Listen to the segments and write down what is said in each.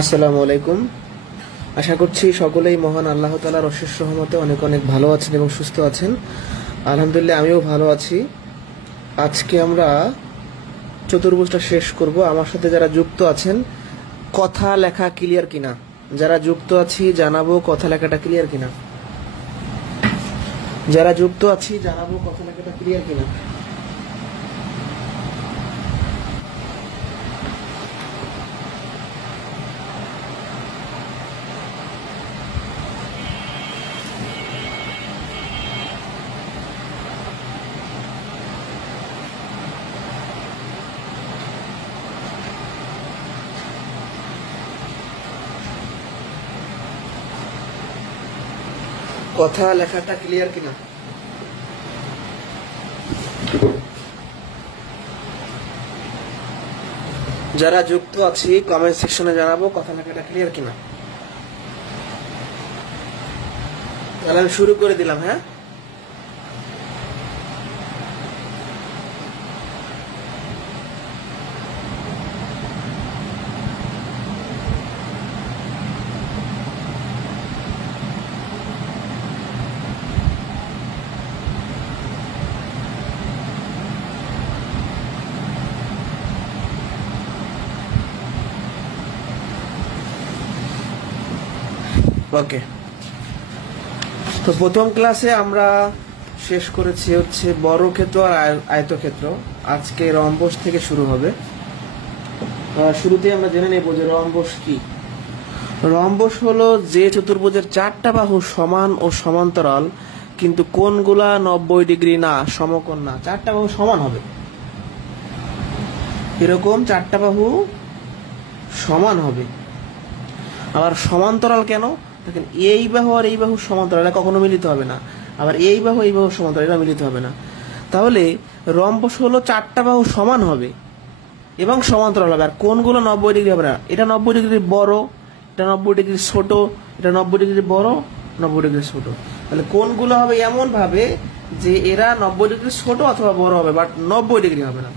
আসসালামু আলাইকুম। আশা করছি সকলেই মহান আল্লাহ তাআলার অশেষ রহমতে অনেক অনেক ভালো আছেন এবং সুস্থ আছেন। আলহামদুলিল্লাহ আমিও ভালো আছি। আজকে আমরা চতুর্ভুজটা শেষ করব। আমার সাথে যারা যুক্ত আছেন, কথা লেখা ক্লিয়ার কিনা? যারা যুক্ত আছি জানাবো কথা লেখাটা ক্লিয়ার কিনা। যারা যুক্ত আছি জানাবো কথা লেখাটা ক্লিয়ার কিনা। কথা লেখাটা ক্লিয়ার কিনা। যারা যুক্ত আছি কমেন্ট সেকশনে জানাবো কথা লেখাটা ক্লিয়ার কিনা। তাহলে আমি শুরু করে দিলাম। হ্যাঁ, ওকে। তো প্রথম ক্লাসে আমরা শেষ করেছি হচ্ছে বর্গক্ষেত্র আর আয়তক্ষেত্র। আজকে রম্বস থেকে শুরু হবে। শুরুতে আমরা জেনে নেব যে রম্বস কি। রম্বস হলো যে চতুর্ভুজের চারটা বাহু সমান ও সমান্তরাল, কিন্তু কোণগুলা 90 ডিগ্রি না, সমকোণ না। চারটা বাহু সমান হবে, এরকম চারটা বাহু সমান হবে। আবার সমান্তরাল কেন? দেখেন, এই বাহু আর এই বাহু সমান্তরাল, এটা কখনো মিলিত হবে না। আবার এই বাহু সমান্তরাল, এটা মিলিত হবে না। তাহলে রম্বস হলো চারটা বাহু সমান হবে এবং সমান্তরাল হবে, আর কোণগুলো 90 ডিগ্রি হবে না। এটা 90 ডিগ্রি বড়, এটা 90 ডিগ্রি ছোট, এটা 90 ডিগ্রি বড়, 90 ডিগ্রি ছোট। তাহলে কোণগুলো হবে এমন ভাবে যে এরা 90 ডিগ্রি ছোট অথবা বড় হবে, বাট 90 ডিগ্রি হবে না।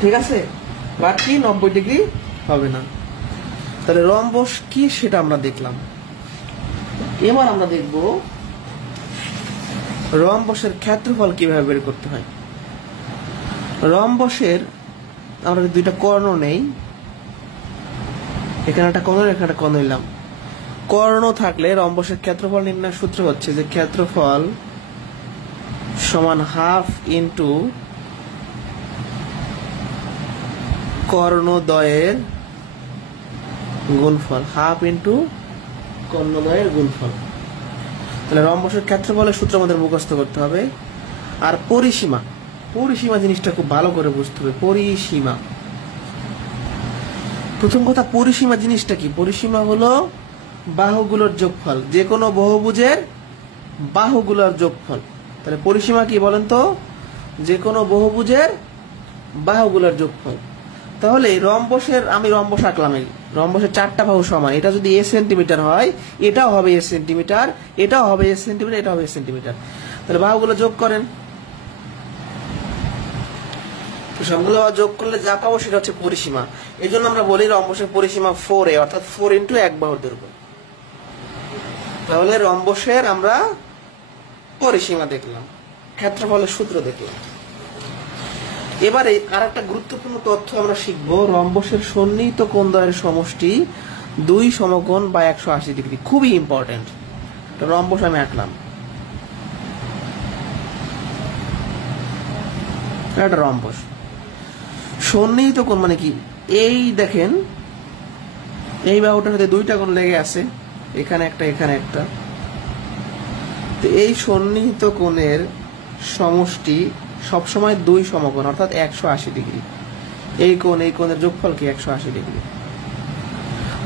ঠিক আছে, বাকি 90 ডিগ্রি হবে না। তাহলে রম্বস কি সেটা আমরা দেখলাম। এবার আমরা দেখব রম্বসের ক্ষেত্রফল কিভাবে বের করতে হয়। রম্বসের আমরা দুইটা কর্ণ নেই, এখানে একটা কর্ণ, এখানে একটা কর্ণ নিলাম। কর্ণ থাকলে রম্বসের ক্ষেত্রফল নির্ণয়ের সূত্র হচ্ছে যে ক্ষেত্রফল সমান হাফ ইন্টু কর্ণদ্বয়ের গুণফল, হাফ ইন্টু কর্ণদ্বয়ের গুণফল। তাহলে রম্বসের ক্ষেত্রফলের সূত্র আমাদের মুখস্থ করতে হবে। আর পরিসীমা, পরিসীমা জিনিসটা খুব ভালো করে বুঝতে হবে। পরিসীমা, প্রথম কথা, পরিসীমা জিনিসটা কি? পরিসীমা হলো বাহুগুলোর যোগফল, যে কোনো বহুভুজের বাহুগুলোর যোগফল। তাহলে পরিসীমা কি বলেন তো? যে কোনো বহুভুজের বাহুগুলোর যোগফল। তাহলে রম্বসের, আমি রম্বস আঁকলাম, এই রম্বসের চারটা বাহু সমান। এটা যদি এ সেন্টিমিটার হয়, এটাও হবে এ সেন্টিমিটার, এটাও হবে এ সেন্টিমিটার, এটাও হবে এ সেন্টিমিটার। তাহলে বাহুগুলো যোগ করেন, সবগুলো যোগ করলে যা পাবো সেটা হচ্ছে পরিসীমা। এই জন্য আমরা বলি রম্বসের পরিসীমা 4a, অর্থাৎ 4 ইন্টু এক বাহুর দৈর্ঘ্য। তাহলে রম্বসের আমরা পরিসীমা দেখলাম, ক্ষেত্রফলের সূত্র দেখলাম। এবারে আর একটা গুরুত্বপূর্ণ তথ্য আমরা শিখবো। রম্বসের সন্নিহিত কোণদ্বয়ের সমষ্টি 2 সমকোণ বা 180 ডিগ্রি। খুবই ইম্পর্টেন্ট। রম্বস আমি আঁকলাম, একটা রম্বস। সন্নিহিত কোণ মানে কি? এই দেখেন, এই বাহুটার সাথে দুইটা কোণ লেগে আছে, এখানে একটা, এখানে একটা। তো এই সন্নিহিত কোণের সমষ্টি সবসময় 2 সমকোণ, অর্থাৎ 180 ডিগ্রি। এই কোণের যোগফল কি? 180 ডিগ্রি।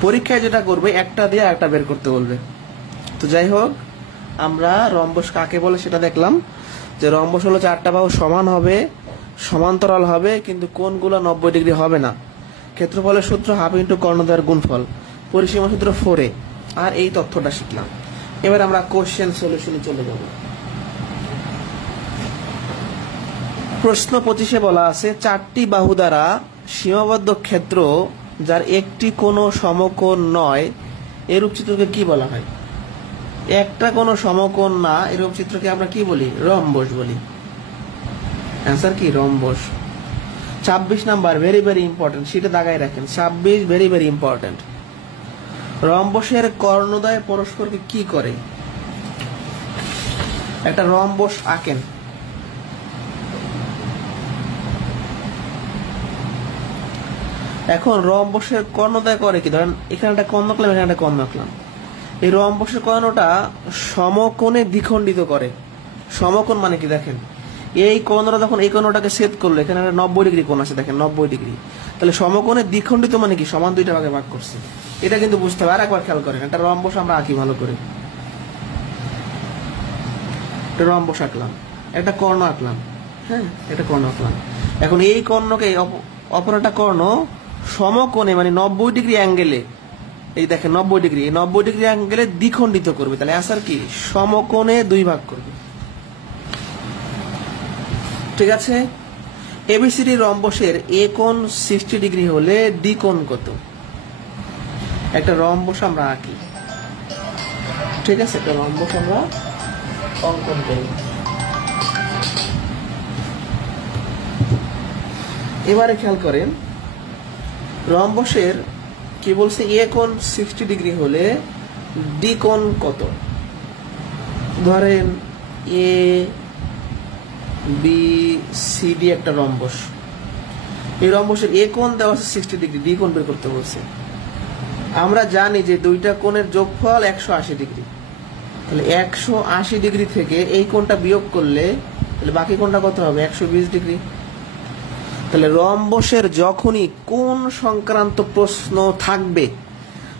পরীক্ষায় যেটা করবে, একটা দিয়ে একটা বের করতে বলবে। তো যাই হোক, আমরা রম্বস কাকে বলে সেটা দেখলাম। যে রম্বস হলো চারটা বাহু সমান হবে, সমান্তরাল হবে, কিন্তু কোণগুলো 90 ডিগ্রি হবে না। ক্ষেত্রফলের সূত্র হাফ ইন্টু কর্ণদ্বয়ের গুণফল, পরিসীমা সূত্র 4a। আর এই তথ্যটা শিখলাম। এবার আমরা কোশ্চেন সলিউশনে চলে যাব। প্রশ্ন 25-এ বলা আছে, চারটি বাহু দ্বারা সীমাবদ্ধ ক্ষেত্র যার একটি কোনো সমকোণ নয় এরূপ চিত্রকে কি বলা হয়? একটা কোনো সমকোণ না এরূপ চিত্রকে আমরা কি বলি? রম্বস বলি। অ্যান্সার কি? Rhombus. 26 number, very very important, সেটা দাগায় রাখেন। 26 ভেরি ভেরি ইম্পর্টেন্ট। রম্বসের কর্ণদ্বয় পরস্পরকে কি করে? একটা রম্বস আঁকেন। এখন রম্বসের কর্ণদ্বয় করে কি? ধরেন এখানে একটা কর্ণ আঁকলাম, এখানে একটা কর্ণ আঁকলাম। এই রম্বসের কর্ণটা সমকোণে দ্বিখণ্ডিত করে। সমকোণ মানে কি? দেখেন এই কর্ণটা যখন এই কর্ণটাকে ছেদ করলো, এখানে 90 ডিগ্রি কোণ আছে, দেখেন 90 ডিগ্রি। তাহলে সমকোণে দ্বিখণ্ডিত মানে কি? সমান দুইটা ভাগে ভাগ করছে। এটা কিন্তু বুঝতে হবে। আর একবার খেয়াল করেন, একটা রম্বস আমরা আঁকি ভালো করে। একটা রম্বস আঁকলাম, একটা কর্ণ আঁকলাম, হ্যাঁ একটা কর্ণ আঁকলাম। এখন এই কর্ণকে অপর একটা কর্ণ সমকোণে মানে 90 ডিগ্রি অ্যাঙ্গেলে, এই দেখেন 90 ডিগ্রি, এই 90 ডিগ্রি অ্যাঙ্গেলে দ্বিখণ্ডিত করবে। তাহলে অ্যান্সার কি? সমকোণে দুই ভাগ করবে। ঠিক আছে। এবিসিডি রম্বসের এ কোণ 60 ডিগ্রি হলে ডি কোণ কত? একটা রম্বস আমরা আঁকি। ঠিক আছে, একটা রম্বস আমরা অঙ্কন করি। এবারে খেয়াল করেন, রম্বসের কি বলছে? এ কোণ 60 ডিগ্রি হলে ডি কোণ কত? ধরেন এ বি সি ডি একটা রম্বস। এই রম্বসের এ কোণ দেওয়া আছে 60 ডিগ্রি, ডি কোণ বের করতে বলছে। আমরা জানি যে দুইটা কোণের যোগফল 180 ডিগ্রি। তাহলে 180 ডিগ্রি থেকে এই কোণটা বিয়োগ করলে তাহলে বাকি কোণটা কত হবে? 120 ডিগ্রি। তাহলে রম্বসের যখনই কোণ সংক্রান্ত প্রশ্ন থাকবে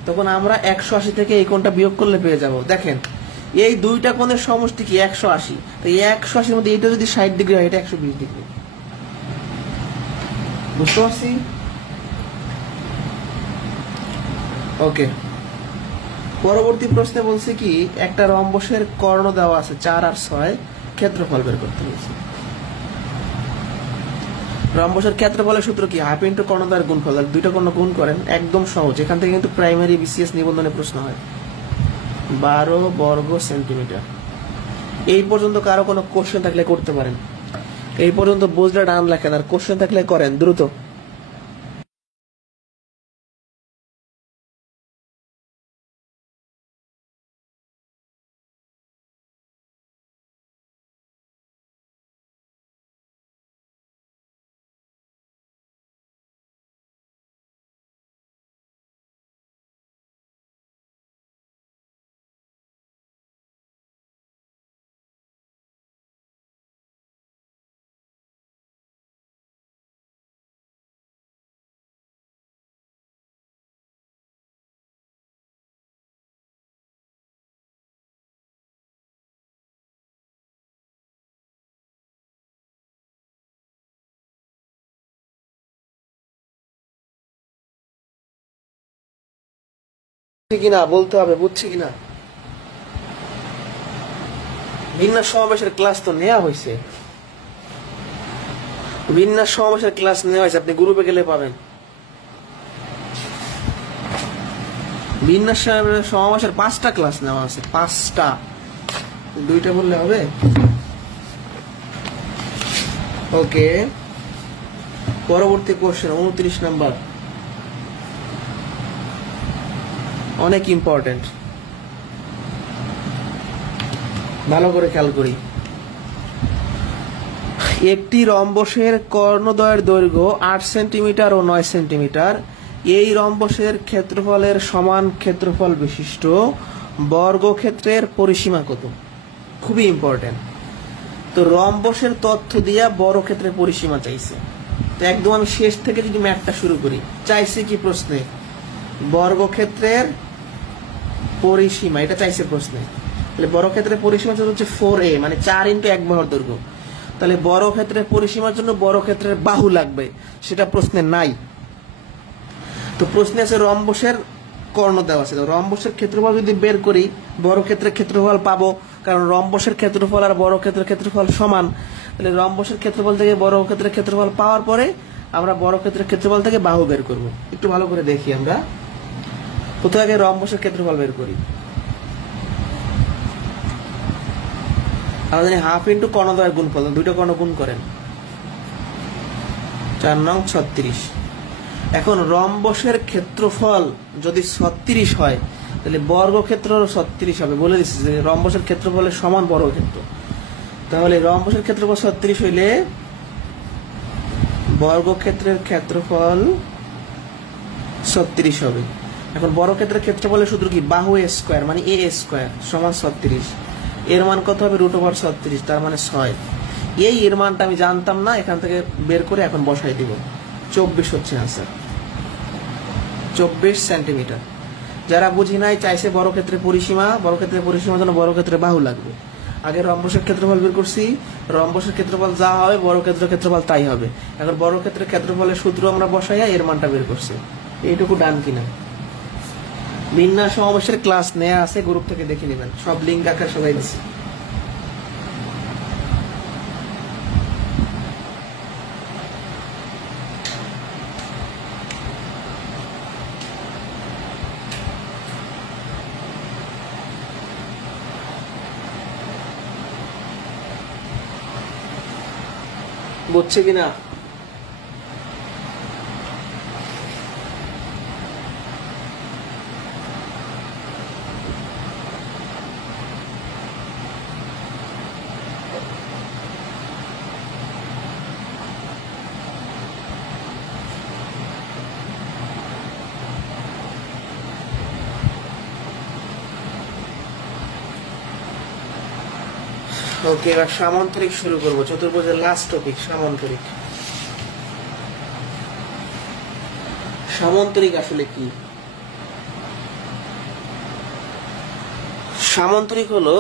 তখন আমরা 180 থেকে এই কোণটা বিয়োগ করলে পেয়ে যাব। দেখেন এই দুইটা কোণের সমষ্টি কি? 180। তো এই 180-র মধ্যে এটা যদি 60 ডিগ্রি হয়, এটা 120 ডিগ্রি। বুঝতে পারছি? ওকে। পরবর্তী প্রশ্নে বলছে কি, একটা রম্বসের কর্ণ দেওয়া আছে 4 আর 6, ক্ষেত্রফল বের করতে বলছে। রম্বসের ক্ষেত্রফলের সূত্র কি? হাফ ইন্টু কর্ণদ্বয়ের গুণফল। দুইটা কর্ণ গুণ করেন, একদম সহজ। এখান থেকে কিন্তু প্রাইমারি বিসিএস নিবন্ধনে প্রশ্ন হয়। 12 বর্গ সেন্টিমিটার। এই পর্যন্ত কারো কোনো কোশ্চেন থাকলে করতে পারেন। এই পর্যন্ত বুঝলে ডান লেখেন, আর কোশ্চেন থাকলে করেন দ্রুত। কিনা বলতে হবে, বুঝছি কিনা? বিন্যাস সমাবেশের ক্লাস তো নেওয়া হয়েছে, বিন্যাস সমাবেশের ক্লাস নেওয়া হয়েছে, আপনি গ্রুপে গেলে পাবেন। বিন্যাস সমাবেশের 5টা ক্লাস নেওয়া আছে, 5টা, 2টা বললে হবে। ওকে, পরবর্তী কোশ্চেন 29 নাম্বার, অনেক ইম্পর্টেন্ট, ভালো করে খেয়াল করি। একটি রম্বসের কর্ণদ্বয়ের দৈর্ঘ্য 8 সেন্টিমিটার ও 9 সেন্টিমিটার। এই রম্বসের ক্ষেত্রফলের সমান ক্ষেত্রফল বিশিষ্ট বর্গক্ষেত্রের পরিসীমা কত? খুবই ইম্পর্টেন্ট। তো রম্বসের তথ্য দিয়া বর্গক্ষেত্রের পরিসীমা চাইছে। তো একদম আমি শেষ থেকে যদি ম্যাথটা শুরু করি, চাইছে কি প্রশ্নে? বর্গক্ষেত্রের পরিসীমা, এটা চাইছে প্রশ্নে। তাহলে বর্গক্ষেত্রের পরিসীমা হচ্ছে 4a, মানে 4 × 1 বাহুর দৈর্ঘ্য। তাহলে বর্গক্ষেত্রের পরিসীমার জন্য বর্গক্ষেত্রের বাহু লাগবে, সেটা প্রশ্নে নাই। তো প্রশ্নে আছে রম্বসের কর্ণ দেওয়া আছে। রম্বসের ক্ষেত্রফল যদি বের করি, বর্গক্ষেত্রের ক্ষেত্রফল পাবো, কারণ রম্বসের ক্ষেত্রফল আর বর্গক্ষেত্রের ক্ষেত্রফল সমান। তাহলে রম্বসের ক্ষেত্রফল থেকে বর্গক্ষেত্রের ক্ষেত্রফল পাওয়ার পরে আমরা বর্গক্ষেত্রের ক্ষেত্রফল থেকে বাহু বের করব। একটু ভালো করে দেখি, আমরা প্রথমে আগে রম্বসের ক্ষেত্রফল বের করি। আমরা জানি হাফ ইন্টু কর্ণদ্বয়ের গুণফল, দুইটা কর্ণ গুণ করেন, 4 নং 36। এখন রম্বসের ক্ষেত্রফল যদি 36 হয় তাহলে বর্গক্ষেত্রেরও 36 হবে। বলে দিচ্ছি যে রম্বসের ক্ষেত্রফলের সমান বর্গক্ষেত্র, তাহলে রম্বসের ক্ষেত্রফল 36 হইলে বর্গক্ষেত্রের ক্ষেত্রফল 36 হবে। এখন বর্গক্ষেত্রের ক্ষেত্রফলের সূত্র কি? বাহু এ স্কয়ার মানে এ স্কয়ার সমান 36। এর মান কত হবে? √36, তার মানে 6। এই এর মানটা আমি জানতাম না, এখান থেকে বের করে এখন বসাই দিব। 24 হচ্ছে আনসার, 24 সেন্টিমিটার। যারা বুঝি নাই, চাইছে বর্গক্ষেত্রের পরিসীমা, বর্গক্ষেত্রের পরিসীমার জন্য বর্গক্ষেত্রে বাহু লাগবে। আগে রম্বসের ক্ষেত্রফল বের করছি, রম্বসের ক্ষেত্রফল যা হবে বর্গক্ষেত্রের ক্ষেত্রফল তাই হবে। এখন বর্গক্ষেত্রের ক্ষেত্রফলের সূত্র আমরা বসাইয়া এর মানটা বের করছি। এইটুকু ডান কিনা? বিন্যাস সমাবেশের ক্লাস নেওয়া আছে, গ্রুপ থেকে দেখে নেবেন, সব লিঙ্ক আকার সবাই দিচ্ছি। বুঝছে কিনা? ওকে, এবার সামান্তরিক শুরু করবো। চতুর্ভুজের লাস্ট টপিক সামান্তরিক। সামান্তরিক আসলে কি? সামান্তরিক হলো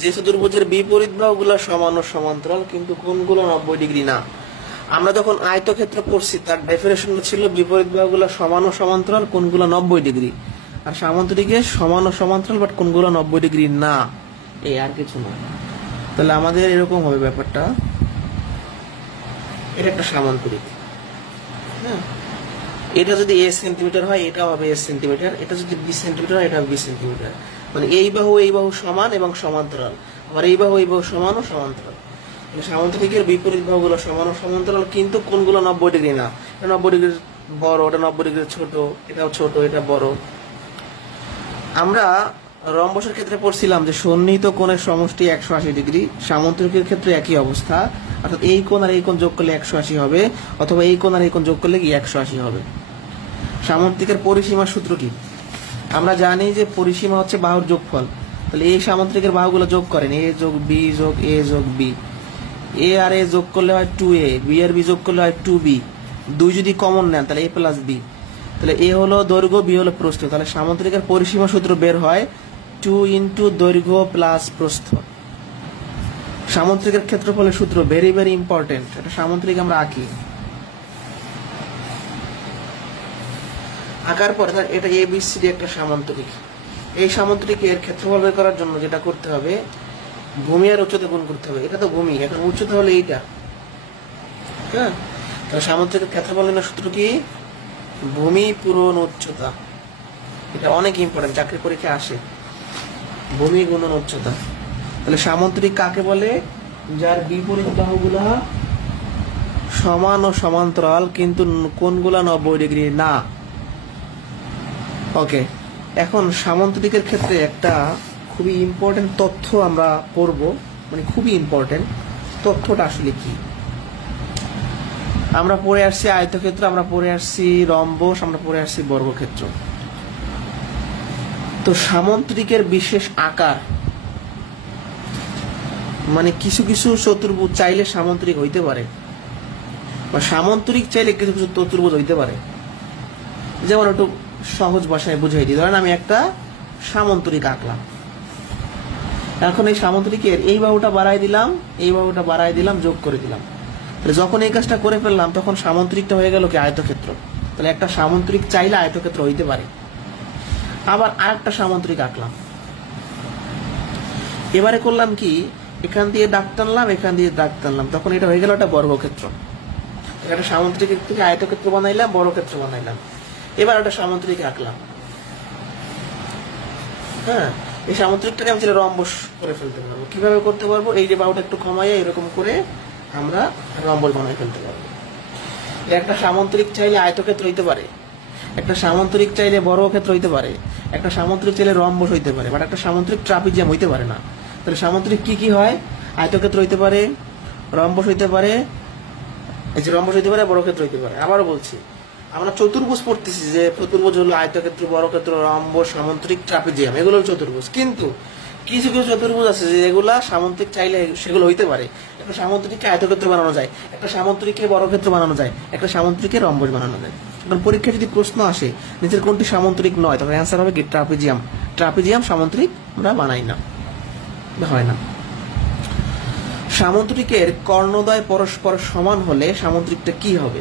যে চতুর্ভুজের বিপরীত বাহুগুলো সমান ও সমান্তরাল কিন্তু কোণগুলো 90 ডিগ্রি না। আমরা যখন আয়তক্ষেত্র পড়ছি তার ডেফিনেশন ছিল বিপরীত বাহুগুলো সমান ও সমান্তরাল, কোণগুলো 90 ডিগ্রি। আর সামান্তরিকে সমান ও সমান্তরাল বাট কোণগুলো 90 ডিগ্রি না, এই আর কিছু না। তাহলে আমাদের এরকম হবে ব্যাপারটা, এটা একটা সামান্তরিক। হ্যাঁ, এটা যদি a সেন্টিমিটার হয় এটা হবে a সেন্টিমিটার, এটা যদি b সেন্টিমিটার হয় এটা হবে b সেন্টিমিটার। মানে এই বাহু সমান এবং সমান্তরাল, আবার এই বাহু সমান ও সমান্তরাল। সামান্তরিকের বিপরীত বাহুগুলো সমান ও সমান্তরাল কিন্তু কোণগুলো 90 ডিগ্রি না। এটা 90 ডিগ্রি বড়, এটা 90 ডিগ্রি ছোট, এটাও ছোট, এটা বড়। আমরা রম্বসের ক্ষেত্রে পড়ছিলাম যে সন্নিহিত কোণের সমষ্টি 180 ডিগ্রি। সামান্তরিকের ক্ষেত্রে একই অবস্থা, অর্থাৎ এই কোণ আর এই কোণ যোগ করলে 180 হবে, অথবা এই কোণ আর এই কোণ যোগ করলে কি 180 হবে। সামান্তরিকের পরিসীমার সূত্র কি? আমরা জানি যে পরিসীমা হচ্ছে বাহুর যোগফল। তাহলে এই সামান্তরিকের বাহুগুলো যোগ করেন, a যোগ b যোগ a যোগ b। a আর a যোগ করলে হয় 2a, b আর b যোগ করলে হয় 2b। 2 যদি কমন নেন তাহলে a প্লাস b। তাহলে a হলো দৈর্ঘ্য, b হলো প্রস্থ। তাহলে সামান্তরিকের পরিসীমা সূত্র বের হয় 2 ইন্টু দৈর্ঘ্য প্লাস প্রস্থ। সামান্তরিকের ক্ষেত্রফলের সূত্র ভেরি ভেরি ইম্পর্টেন্ট। এটা সামান্তরিক আমরা আঁকি, আঁকার পর এটা ABCD একটা সামান্তরিক। এই সামান্তরিকের ক্ষেত্রফল বের করার জন্য যেটা করতে হবে, ভূমি আর উচ্চতা গুণ করতে হবে। এটা তো ভূমি, এখন উচ্চতা হলো এইটা। হ্যাঁ, তাহলে সামান্তরিকের ক্ষেত্রফল নির্ণয়ের সূত্র কি? ভূমি পূরণ উচ্চতা। এটা অনেক ইম্পর্টেন্ট, চাকরি পরীক্ষা আসে, ভূমি গুণন উচ্চতা। তাহলে সামান্তরিক কাকে বলে? যার বিপরীত বাহুগুলা সমান ও সমান্তরাল কিন্তু কোণগুলা 90 ডিগ্রি না। ওকে, এখন সামান্তরিকের ক্ষেত্রে একটা খুবই ইম্পর্টেন্ট তথ্য আমরা পড়ব, মানে খুবই ইম্পর্টেন্ট। তথ্যটা আসলে কি? আমরা পড়ে আসছি আয়তক্ষেত্র, আমরা পড়ে আসছি রম্বস, আমরা পড়ে আসছি বর্গক্ষেত্র। তো সামান্তরিকের বিশেষ আকার, মানে কিছু কিছু চতুর্ভুজ চাইলে সামান্তরিক হইতে পারে, বা সামান্তরিক চাইলে কিছু কিছু চতুর্ভুজ হইতে পারে। যেমন একটু সহজ ভাষায় বুঝাই দিই। ধরেন আমি একটা সামান্তরিক আঁকলাম, এখন এই সামান্তরিকের এই বাহুটা বাড়াই দিলাম, এই বাহুটা বাড়াই দিলাম, যোগ করে দিলাম। যখন এই কাজটা করে ফেললাম তখন সামান্তরিকটা হয়ে গেল কি? আয়তক্ষেত্র। তাহলে একটা সামান্তরিক চাইলে আয়তক্ষেত্র হইতে পারে। আবার আরেকটা সামান্তরিক আঁকলাম, এবারে করলাম কি? এখান দিয়ে দাগ টানলাম, এখান দিয়ে দাগ টানলাম, তখন এটা হয়ে গেল একটা বর্গক্ষেত্র। একটা সামুদ্রিক থেকে আয়তক্ষেত্র বানাইলাম, বর্গক্ষেত্র বানাইলাম। এবার একটা সামুদ্রিক আঁকলাম। হ্যাঁ, এই সামুদ্রিকটাকে আমি রম্বস করে ফেলতে পারবো। কিভাবে করতে পারবো? এই যে বাহুটা একটু কমাইয়া এরকম করে আমরা রম্বস বানাই ফেলতে পারবো। একটা সামুদ্রিক চাইলে আয়তক্ষেত্র হইতে পারে, একটা সামুদ্রিক চাইলে বর্গক্ষেত্র হইতে পারে, একটা সামুদ্রিক চাইলে রম্বস হইতে পারে, বাট একটা সামুদ্রিক ট্রাপিজিয়াম হইতে পারে না। তাহলে সামুদ্রিক কি কি হয়? আয়তক্ষেত্র হইতে পারে, রম্বস হইতে পারে, এই যে রম্বস হইতে পারে, বর্গক্ষেত্র হইতে পারে। আবারও বলছি, আমরা চতুর্ভুজ পড়তেছি যে চতুর্ভুজ হলো আয়তক্ষেত্র, বর্গক্ষেত্র, রম্বস, সামুদ্রিক, ট্রাপিজিয়াম, এগুলো হলো চতুর্ভুজ। কিন্তু কিছু কিছু চতুর্ভুজ আছে যেগুলা সামুদ্রিক চাইলে সেগুলো হইতে পারে। একটা সামুদ্রিককে আয়তক্ষেত্র বানানো যায়, একটা সামুদ্রিককে বর্গক্ষেত্র বানানো যায়, একটা সামুদ্রিককে রম্বস বানানো যায়। কারণ পরীক্ষায় যদি প্রশ্ন আসে নিচের কোনটি সামুদ্রিক নয়, তখন অ্যান্সার হবে কি? ট্রাপিজিয়াম। ট্রাপিজিয়াম সামুদ্রিক আমরা বানাই না, হয় না। সামুদ্রিকের কর্ণদ্বয় পরস্পর সমান হলে সামুদ্রিকটা কি হবে?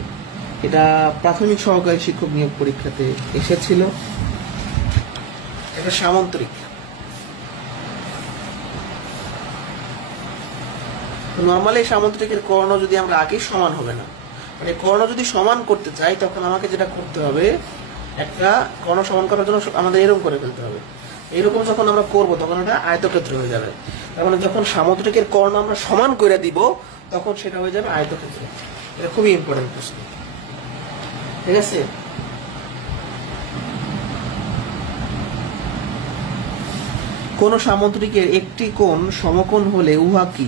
এটা প্রাথমিক সহকারী শিক্ষক নিয়োগ পরীক্ষাতে এসেছিল। এটা সামুদ্রিক। নর্মালি সামুদ্রিকের কর্ণ যদি আমরা আগে সমান হবে না, মানে কর্ণ যদি সমান করতে চাই তখন আমাকে যেটা করতে হবে, একটা কর্ণ সমান করার জন্য আমাদের এরকম করে ফেলতে হবে। এরকম যখন আমরা করব তখন এটা আয়তক্ষেত্র হয়ে যাবে। তার মানে যখন সামুদ্রিকের কর্ণ আমরা সমান করে দিব তখন সেটা হয়ে যাবে আয়তক্ষেত্র। এটা খুবই ইম্পর্টেন্ট প্রশ্ন, ঠিক আছে? কোন সামুদ্রিকের একটি কোণ সমকোণ হলে উহা কি?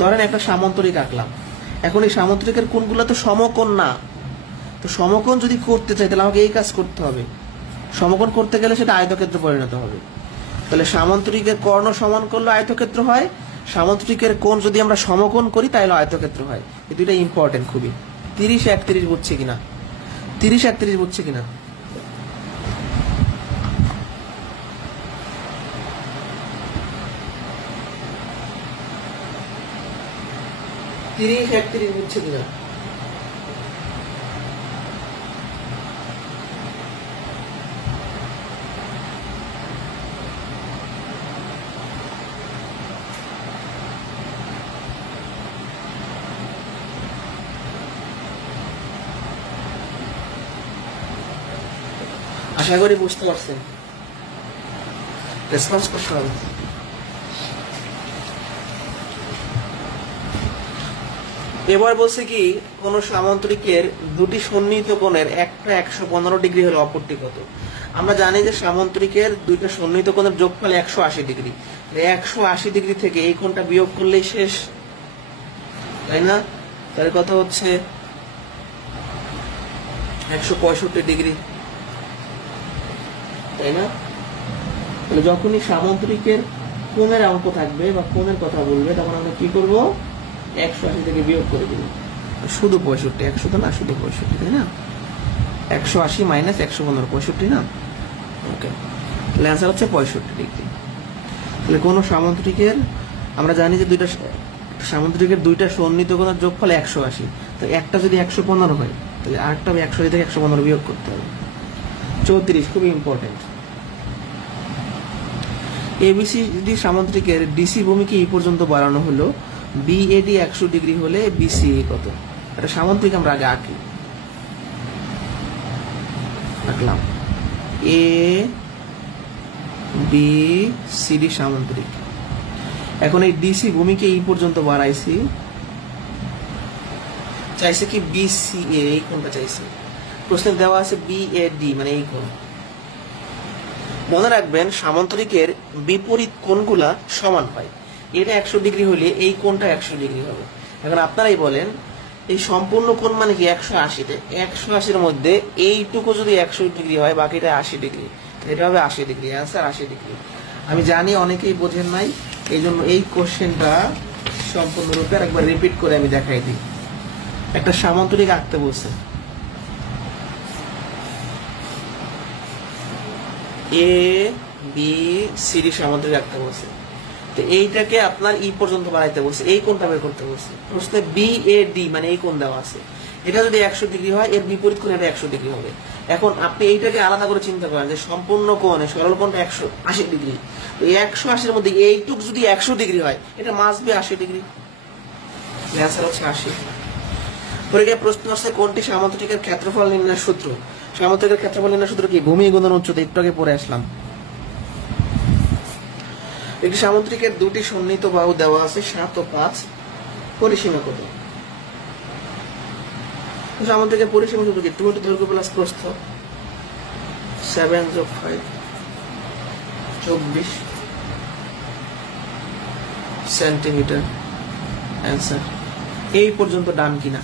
ধরেন একটা সামুদ্রিক আঁকলাম, এখন এই সামুদ্রিকের কোণগুলো তো সমকোণ না। তো সমকোণ যদি করতে চাই তাহলে আমাকে এই কাজ করতে হবে। সমকোণ করতে গেলে সেটা আয়তক্ষেত্র পরিণত হবে। তাহলে সামুদ্রিকের কর্ণ সমান করলে আয়তক্ষেত্র হয়, সামুদ্রিকের কোণ যদি আমরা সমকোণ করি তাহলে আয়তক্ষেত্র হয়। এই দুইটা ইম্পর্টেন্ট খুবই। 30-31 বুঝছে কিনা? 30-31 বুঝছে কিনা? বুঝছে কিনা? আশা করি বুঝতে পারছেন। রেসপন্স করতে হবে। এবার বলছে কি, কোন সামুদ্রিকের দুটি সন্নিহিত কোণের একটা 115 ডিগ্রি হলে অপরটি কত? আমরা জানি যে সামুদ্রিকের দুইটা সন্নিহিত কোণের যোগফল 180 ডিগ্রি। 180 ডিগ্রি থেকে এই কোণটা বিয়োগ করলেই শেষ, তাই না? তার কথা হচ্ছে 165 ডিগ্রি, তাই না? তাহলে যখনই সামুদ্রিকের কোণের অঙ্ক থাকবে বা কোণের কথা বলবে তখন আমরা কি করব? 180 থেকে বিয়োগ করে দিব। শুধু 65, 100 তো না, শুধু 65, তাই না? 180 মাইনাস 115, 65 না? ওকে, তাহলে অ্যান্সার হচ্ছে 65 ডিগ্রি। তাহলে কোন সামুদ্রিকের, আমরা জানি যে সামুদ্রিকের দুইটা সন্নিহিত কোণের যোগফল 180, তো একটা যদি 115 হয় তাহলে আরেকটা 180 থেকে 115 বিয়োগ করতে হবে। 34 খুবই ইম্পর্টেন্ট। এবিসিডি সামুদ্রিকের ডিসি ভূমিকে এই পর্যন্ত বাড়ানো হলো, বিএডি 100 ডিগ্রি হলে বিসিএ কত? এটা সামুদ্রিক আমরা আগে আঁকলাম। এ বি সিডি সামুদ্রিক। এখন এই ডিসি ভূমিকে এই পর্যন্ত বাড়াইছি, চাইছে কি বিসিএ, এই কোণটা চাইছে। প্রশ্নে দেওয়া আছে বিএডি মানে এই কোণ। মনে রাখবেন সামুদ্রিকের বিপরীত কোণগুলা সমান হয়। এটা 100 ডিগ্রি হলে এই কোণটা 100 ডিগ্রি হবে। এখন আপনারাই বলেন এই সম্পূর্ণ কোণ মানে কি? 180। 180-র মধ্যে এইটুকু যদি 100 ডিগ্রি হয় বাকিটা 80 ডিগ্রি, এটা হবে 80 ডিগ্রি। Answer 80 degree. আমি জানি অনেকেই বোঝেন নাই, এই জন্য এই কোশ্চেনটা সম্পূর্ণরূপে একবার রিপিট করে আমি দেখাই দিই। একটা সামুদ্রিক আঁকতে বলছে, এ বি সিডি সামুদ্রিক আঁকতে বলছে, তো এইটাকে আপনার ই পর্যন্ত বাড়াইতে বলছে, এই কোণটা বের করতে বলছে। প্রশ্নে বি এ ডি মানে এই কোণ দেওয়া আছে, এটা যদি 100 ডিগ্রি হয় এর বিপরীত কোণ এটা 100 ডিগ্রি হবে। এখন আপনি এইটাকে আলাদা করে চিন্তা করেন যে সম্পূর্ণ কোণে সরল কোণটা 180 ডিগ্রি, তো 180-র মধ্যে এইটুক যদি 100 ডিগ্রি হয় এটা মাস্ট বি 80 ডিগ্রি। অ্যান্সার হচ্ছে 80। পরীক্ষায় প্রশ্ন আসছে কোনটি সামান্তরিকের ক্ষেত্রফল নির্ণয়ের সূত্র। সামান্তরিকের ক্ষেত্রফল নির্ণয়ের সূত্র কি? ভূমি গুণন উচ্চতা, একটু আগে পড়ে আসলাম। একটি সামান্তরিকের দুটি সন্নিহিত বাহু দেওয়া আছে 7 ও 5, পরিসীমা কত? সামান্তরিকের পরিসীমা সূত্র কি? 2 দৈর্ঘ্য প্লাস প্রস্থ, 7 যোগ 5 24 সেন্টিমিটার। অ্যান্সার। এই পর্যন্ত ডান কিনা?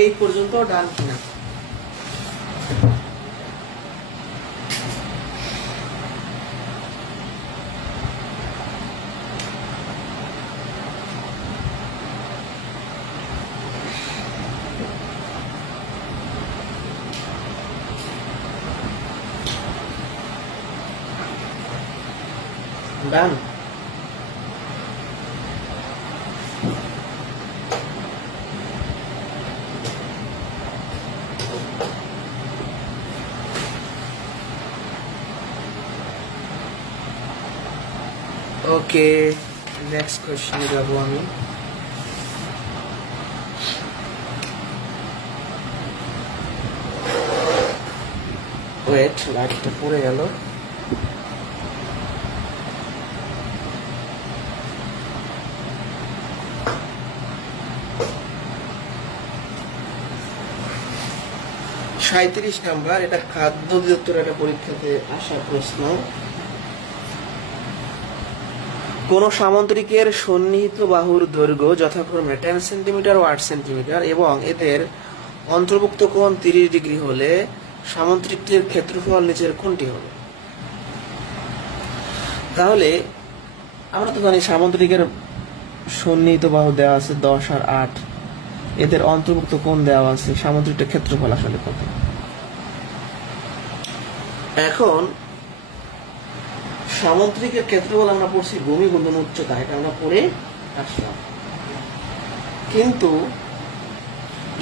এই পর্যন্ত ডান কিনা? ডান। ওকে, নেক্সট কোশ্চেনে যাব আমি। ওয়েট, লাইটটা পড়ে গেল। সাঁইত্রিশ নাম্বার, এটা খাদ্য অধিদপ্তর একটা পরীক্ষাতে আসা প্রশ্ন। কোন সামান্তরিকের সন্নিহিত বাহুর দৈর্ঘ্য যথাক্রমে 10 সেন্টিমিটার ও 8 সেন্টিমিটার এবং এদের অন্তর্ভুক্ত কোণ 30 ডিগ্রি হলে সামান্তরিকটির ক্ষেত্রফল নিচের কোনটি হবে? তাহলে আমরা তো জানি সামান্তরিকের সন্নিহিত বাহু দেওয়া আছে 10 আর 8, এদের অন্তর্ভুক্ত কোণ দেওয়া আছে, সামান্তরিকটির ক্ষেত্রফল আসলে কত? এখন সামান্তরিকের ক্ষেত্রফল আমরা পড়ছি ভূমি গুণন উচ্চতা, এটা আমরা পড়ে আসলাম। কিন্তু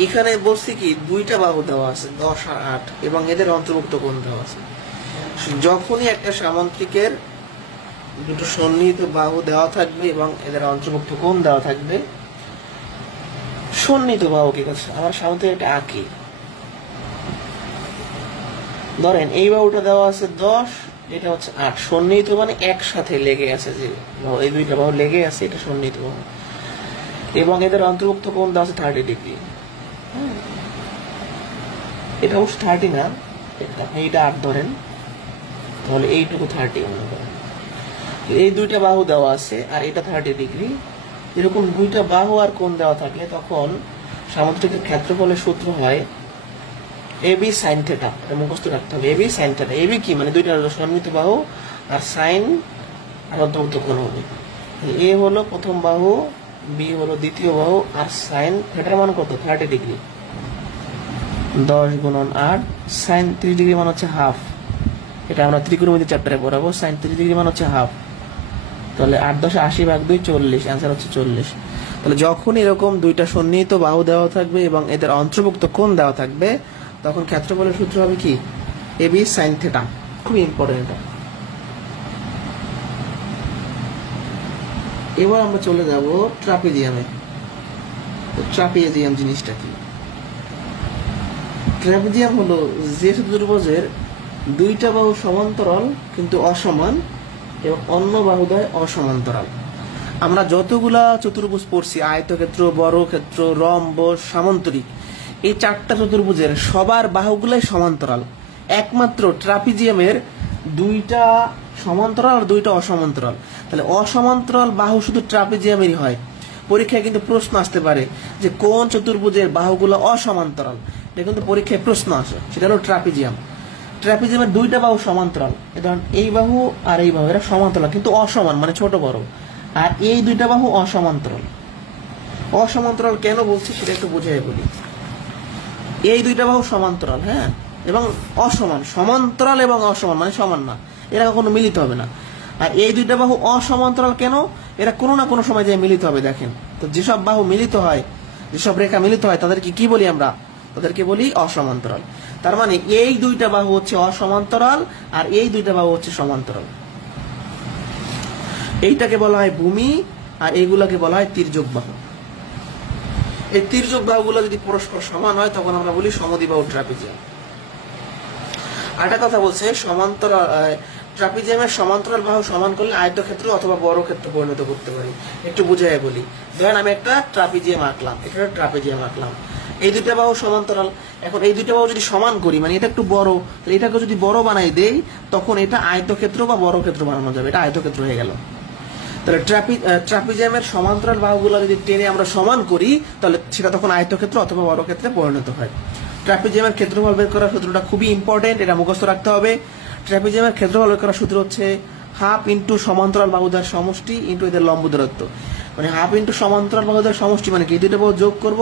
এখানে বলছি কি দুইটা বাহু দেওয়া আছে 10 আর 8 এবং এদের অন্তর্ভুক্ত কোণ দেওয়া আছে। যখনই একটা সামান্তরিকের দুটো সন্নিহিত বাহু দেওয়া থাকবে এবং এদের অন্তর্ভুক্ত কোণ দেওয়া থাকবে, সন্নিহিত বাহু কি করছে? আমার সামান্তরিক একটা আঁকি। ধরেন এই বাহুটা দেওয়া আছে 10, এটা হচ্ছে 8, সন্নিহিত মানে একসাথে লেগে আছে, যে এই দুইটা বাহু লেগে আছে, এটা সন্নিহিত বাহু এবং এদের অন্তর্ভুক্ত কোণ দেওয়া আছে 30 ডিগ্রি। এটা অবশ্য 30 না, এইটা 8 ধরেন, তাহলে এইটুকু 30 মনে করেন। এই দুইটা বাহু দেওয়া আছে আর এটা 30 ডিগ্রি। এরকম দুইটা বাহু আর কোণ দেওয়া থাকলে তখন সামান্তরিকের ক্ষেত্রফলের সূত্র হয় এবি সাইন থেটা। এটা মুখস্থ রাখতে হবে, এবি সাইন থেটা। এবি কি মানে দুইটা সন্নিহিত বাহু আর সাইন আর অন্তর্ভুক্ত কোণ হবে। এ হলো প্রথম বাহু, বি হলো দ্বিতীয় বাহু আর সাইন থেটার মান কত? 30 ডিগ্রি। 10 গুণন 8, সাইন 30 ডিগ্রি মান হচ্ছে হাফ। এটা আমরা ত্রিকোণমিতি চ্যাপ্টারে পড়াবো। সাইন 30 ডিগ্রি মান হচ্ছে হাফ, তাহলে 8 10 80 ভাগ 2 40, অ্যান্সার হচ্ছে 40। তাহলে যখন এরকম দুইটা সন্নিহিত বাহু দেওয়া থাকবে এবং এদের অন্তর্ভুক্ত কোণ দেওয়া থাকবে তখন ক্ষেত্রফলের সূত্র হবে কি? AB sine theta. খুব ইম্পর্টেন্ট এটা। এবার আমরা চলে যাব ট্রাপিজিয়ামে। ট্রাপিজিয়াম জিনিসটা কি? ট্রাপিজিয়াম হলো যে চতুর্ভুজের দুইটা বাহু সমান্তরাল কিন্তু অসমান এবং অন্য বাহুদ্বয় অসমান্তরাল। আমরা যতগুলা চতুর্ভুজ পড়ছি, আয়তক্ষেত্র, বর্গক্ষেত্র, রম্বস, সামান্তরিক, এই 4টা চতুর্ভুজের সবার বাহুগুলাই সমান্তরাল। একমাত্র ট্রাপিজিয়ামের দুইটা সমান্তরাল আর দুইটা অসমান্তরাল। তাহলে অসমান্তরাল বাহু শুধু ট্রাপিজিয়ামেরই হয়। পরীক্ষায় কিন্তু প্রশ্ন আসতে পারে যে কোন চতুর্ভুজের বাহুগুলো অসমান্তরাল, এটা কিন্তু পরীক্ষায় প্রশ্ন আসে, সেটা হলো ট্রাপিজিয়াম। ট্রাপিজিয়ামের দুইটা বাহু সমান্তরাল, ধরুন এই বাহু আর এই বাহু, এরা সমান্তরাল কিন্তু অসমান, মানে ছোট বড়। আর এই দুইটা বাহু অসমান্তরাল। অসমান্তরাল কেন বলছি সেটা একটু বুঝিয়ে বলি। এই দুইটা বাহু সমান্তরাল, হ্যাঁ, এবং অসমান। সমান্তরাল এবং অসমান মানে সমান না, এরা কখনো মিলিত হবে না। আর এই দুইটা বাহু অসমান্তরাল কেন? এরা কোনো না কোনো সময় যে মিলিত হবে। দেখেন তো, যেসব বাহু মিলিত হয়, যেসব রেখা মিলিত হয় তাদেরকে কি বলি আমরা? তাদেরকে বলি অসমান্তরাল। তার মানে এই দুইটা বাহু হচ্ছে অসমান্তরাল আর এই দুইটা বাহু হচ্ছে সমান্তরাল। এইটাকে বলা হয় ভূমি, আর এইগুলাকে বলা হয় তির্যক বাহু। এই তির্যক বাহুগুলো যদি পরস্পর সমান হয় তখন আমরা বলি সমদ্বিবাহু ট্রাপিজিয়াম। আরেকটা কথা বলছে, সমান্তরাল ট্রাপিজিয়ামের সমান্তরাল বাহু সমান করলে আয়তক্ষেত্র অথবা বর্গক্ষেত্র পরিণত করতে পারি। একটু বুঝাই বলি, ধরেন আমি একটা ট্রাপিজিয়াম আঁকলাম, একটা ট্রাপিজিয়াম আঁকলাম, এই দুইটা বাহু সমান্তরাল। এখন এই দুইটা বাহু যদি সমান করি, মানে এটা একটু বড়, এটাকে যদি বড় বানাই দেই তখন এটা আয়তক্ষেত্র বা বর্গক্ষেত্র বানানো যাবে, এটা আয়তক্ষেত্র হয়ে গেল। তাহলে ট্রাপিজিয়ামের সমান্তরাল বাহুগুলো যদি টেনে আমরা সমান করি তাহলে সেটা তখন আয়তক্ষেত্র অথবা বর্গক্ষেত্রে পরিণত হয়। ট্রাপিজিয়ামের ক্ষেত্রফল বের করার সূত্রটা খুবই ইম্পর্টেন্ট, এটা মুখস্থ রাখতে হবে। ট্রাপিজিয়ামের ক্ষেত্রফল বের করার সূত্র হচ্ছে হাফ ইন্টু সমান্তরাল বাহুদ্বয়ের সমষ্টি ইন্টু এদের লম্ব দূরত্ব। মানে হাফ ইন্টু সমান্তরাল বাহুদ্বয়ের সমষ্টি মানে কি, এই দুইটা বাহু যোগ করব,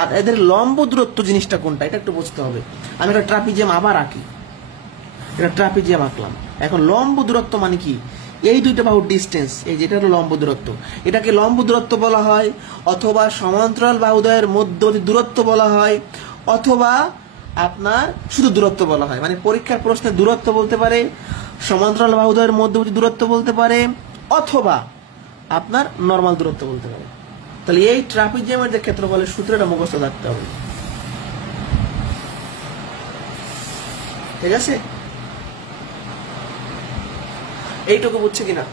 আর এদের লম্ব দূরত্ব জিনিসটা কোনটা এটা একটু বুঝতে হবে। আমি একটা ট্রাপিজিয়াম আবার আঁকি, এটা ট্রাপিজিয়াম আঁকলাম। এখন লম্ব দূরত্ব মানে কি, এই দুইটা বাহুর ডিস্টেন্স, এই যেটা হলো লম্ব দূরত্ব, এটাকে লম্ব দূরত্ব বলা হয়, অথবা সমান্তরাল বাহুদ্বয়ের মধ্যবর্তী দূরত্ব বলা হয়, অথবা আপনার শুধু দূরত্ব বলা হয়। মানে পরীক্ষার প্রশ্নে দূরত্ব বলতে পারে, সমান্তরাল বাহুদ্বয়ের মধ্যবর্তী দূরত্ব বলতে পারে, অথবা আপনার নরমাল দূরত্ব বলতে পারে। তাহলে এই ট্রাপিজিয়ামের যে ক্ষেত্রফলের সূত্রটা মুখস্থ রাখতে হবে, ঠিক আছে? এইটুকু বুঝছে কিনা?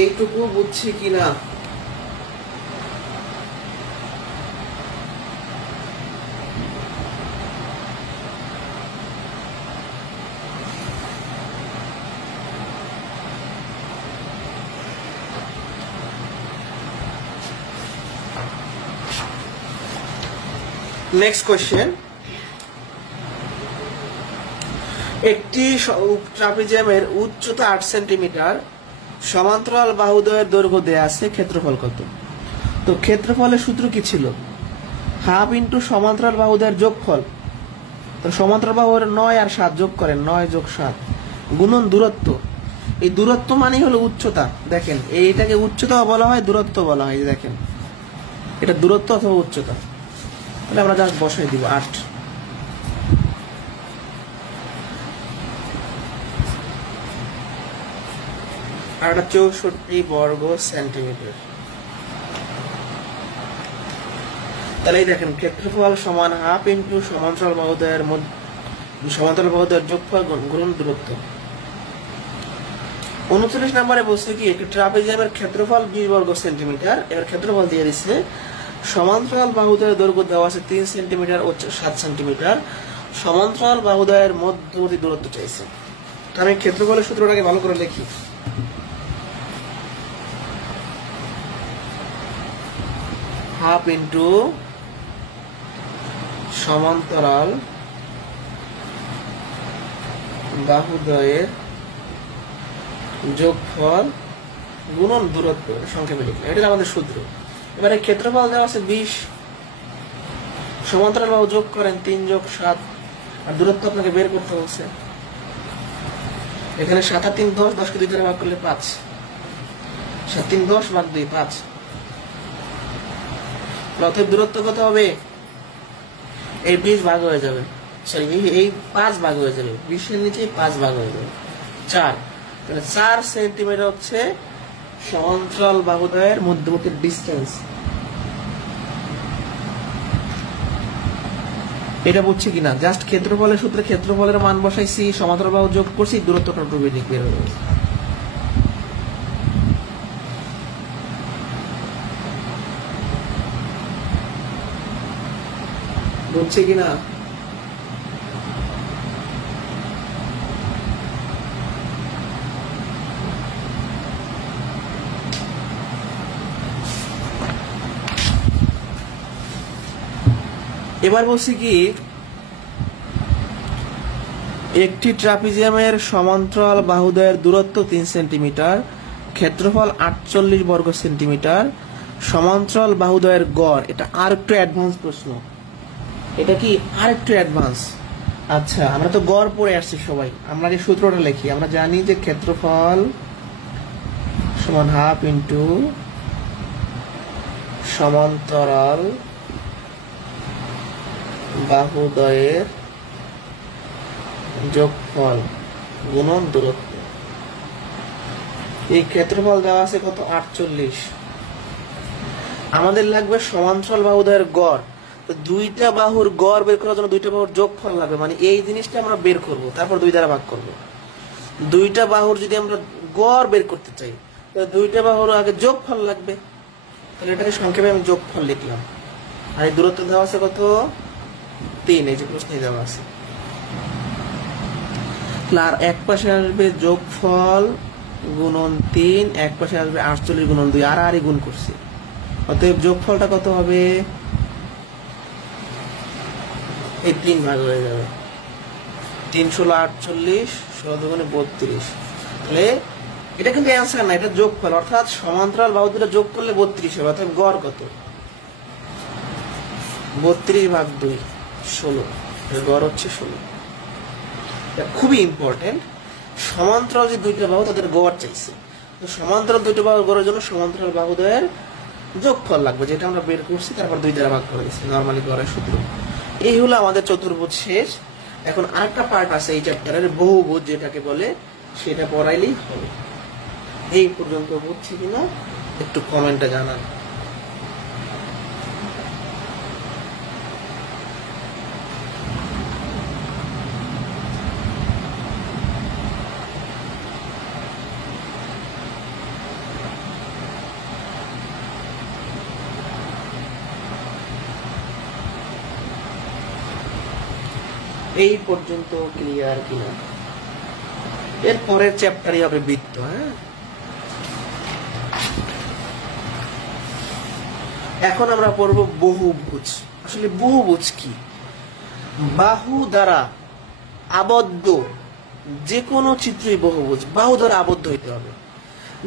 এইটুকু বুঝছি কিনা? নেক্সট কোয়েশ্চেন, একটি ট্রাপিজিয়ামের উচ্চতা 8 সেন্টিমিটার, সমান্তরাল বাহুদ্বয়ের দৈর্ঘ্য দেয়া আছে, ক্ষেত্রফল কত? তো ক্ষেত্রফলের সূত্র কি ছিল? হাফ ইন্টু সমান্তরাল বাহুদ্বয়ের যোগফল। তো সমান্তরাল বাহুর 9 আর 7 যোগ করেন, 9 যোগ 7 গুণন দূরত্ব। এই দূরত্ব মানে হলো উচ্চতা। দেখেন এইটাকে উচ্চতা বলা হয়, দূরত্ব বলা হয়। দেখেন এটা দূরত্ব অথবা উচ্চতা। তাহলে আমরা জাস্ট বসাই দিব 8। আর এটা 64 বর্গ সেন্টিমিটার। তাহলে এই দেখেন ক্ষেত্রফল সমান হাফ ইন্টু সমান্তরাল বাহুদ্বয়ের যোগফল গুণন দূরত্ব। 39 নম্বরে বলছে কি, একটি ট্রাপিজিয়ামের ক্ষেত্রফল 20 বর্গ সেন্টিমিটার। এর ক্ষেত্রফল দিয়ে দিচ্ছে, সমান্তরাল বাহুদ্বয়ের দৈর্ঘ্য দেওয়া আছে 3 সেন্টিমিটার ও 7 সেন্টিমিটার, সমান্তরাল বাহুদ্বয়ের মধ্যবর্তী দূরত্ব চাইছে। আমি ক্ষেত্রফলের সূত্রটাকে ভালো করে লিখি। হাফ ইন্টু সমান্তরাল বাহুদ্বয়ের যোগফল গুণন দূরত্ব, সংক্ষেপে লিখলাম, এটা আমাদের সূত্র। এবারে ক্ষেত্রফল দেওয়া আছে 20, সমান্তরাল বাহু যোগ করেন 3 যোগ 7, আর দূরত্ব আপনাকে বের করতে বলছে। এখানে 7 আর 3 10, 10কে 2 দ্বারা ভাগ করলে 5, 7 3 10 ভাগ 2 5। অতএব দূরত্ব কত হবে? এই 20 ভাগ হয়ে যাবে, সরি এই 5 ভাগ হয়ে যাবে, 20 এর নিচে 5 ভাগ হয়ে যাবে 4। তাহলে 4 সেন্টিমিটার হচ্ছে সমান্তরাল বাহুদ্বয়ের মধ্যবর্তী ডিস্টেন্স। এটা বুঝছি কিনা? জাস্ট ক্ষেত্রফলের সূত্রে ক্ষেত্রফলের মান বসাইছি, সমান্তরাল বাহু যোগ করছি, দূরত্বটা বেরিয়ে বের হয়ে গেছে। বুঝছে কিনা? এবার বলছি কি, একটি ট্রাপিজিয়ামের সমান্তরাল বাহুদ্বয়ের দূরত্ব 3 সেন্টিমিটার, ক্ষেত্রফল 48 বর্গ সেন্টিমিটার, সমান্তরাল বাহুদ্বয়ের গড়। এটা আর একটু অ্যাডভান্স প্রশ্ন, এটা কি আর একটু অ্যাডভান্স। আচ্ছা, আমরা তো গড় পড়ে আসছি সবাই, আমরা যে সূত্রটা লিখি, আমরা জানি যে ক্ষেত্রফল সমান হাফ ইন্টু সমান্তরাল বাহুদ্বয়ের যোগফল গুণন দূরত্ব। এই ক্ষেত্রফল দেওয়া আছে কত? 48। আমাদের লাগবে সমান্তরাল বাহুদ্বয়ের গড়। তো দুইটা বাহুর গড় বের করার জন্য দুইটা বাহুর যোগফল লাগবে, মানে এই জিনিসটা আমরা বের করব, তারপর 2 দ্বারা ভাগ করব। দুইটা বাহুর যদি আমরা গড় বের করতে চাই তাহলে দুইটা বাহুর আগে যোগফল লাগবে, তাহলে এটাকে সংক্ষেপে আমি যোগফল লিখলাম। আর এই দূরত্ব দেওয়া আছে কত? 3, এই যে প্রশ্নে দেওয়া আছে। আর এক পাশে আসবে যোগফল গুণন 3, এক পাশে আসবে 48 গুণন 2, আর গুণ করছি। অতএব যোগফলটা কত হবে? এই 3 ভাগ হয়ে যাবে। 3 ষোলো 48, 16 দুগুণে 32। তাহলে এটা কিন্তু অ্যান্সার না, এটা যোগফল, অর্থাৎ সমান্তরাল বাহু দুটো যোগ করলে 32 হবে। অর্থাৎ গড় কত? 32 ভাগ 2, 16। গড় হচ্ছে 16। খুবই ইম্পর্টেন্ট। সমান্তরাল যে দুইটা বাহু তাদের গড় চাইছে, তো সমান্তরাল দুইটা বাহুর গড়ের জন্য সমান্তরাল বাহুদ্বয়ের যোগফল লাগবে, যেটা আমরা বের করছি, তারপর 2 দ্বারা ভাগ করে দিচ্ছি নরমালি গড়ের সূত্র। এই হলো আমাদের চতুর্ভুজ শেষ। এখন আরেকটা পার্ট আছে এই চ্যাপ্টারের, বহুভুজ যেটাকে বলে, সেটা পড়াইলেই হবে। এই পর্যন্ত বুঝছি কিনা একটু কমেন্টে জানান। এই পর্যন্ত ক্লিয়ার কিনা? এর পরের চ্যাপ্টারই হবে বৃত্ত। হ্যাঁ, এখন আমরা পড়ব বহুভুজ। আসলে বহুভুজ কি? বাহু দ্বারা আবদ্ধ যে কোনো চিত্রই বহুভুজ। বাহু দ্বারা আবদ্ধ হইতে হবে।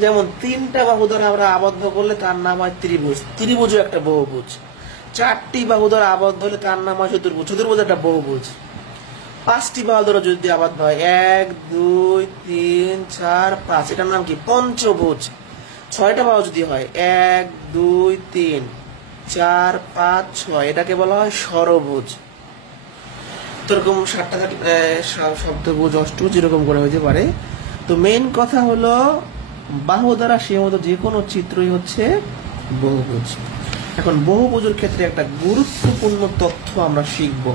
যেমন 3টা বাহু দ্বারা আমরা আবদ্ধ করলে তার নাম হয় ত্রিভুজ। ত্রিভুজও একটা বহুভুজ। 4টি বাহু দ্বারা আবদ্ধ হলে তার নাম হয় চতুর্ভুজ। চতুর্ভুজ একটা বহুভুজ। 5টি বাহু দ্বারা যদি আবদ্ধ হয়, 1 2 3 4 5, এটার নাম কি? পঞ্চভুজ। 6টা বাহু যদি হয়, 1 2 3 4 5 6, এটাকে বলা হয় ষড়ভুজ। এরকম 7টা শব্দভুজ, অষ্টভুজ, এরকম করে হইতে পারে। তো মেইন কথা হলো বাহু দ্বারা সীমাবদ্ধ যে কোনো চিত্রই হচ্ছে বহুভুজ। এখন বহুভুজের ক্ষেত্রে একটা গুরুত্বপূর্ণ তথ্য আমরা শিখব।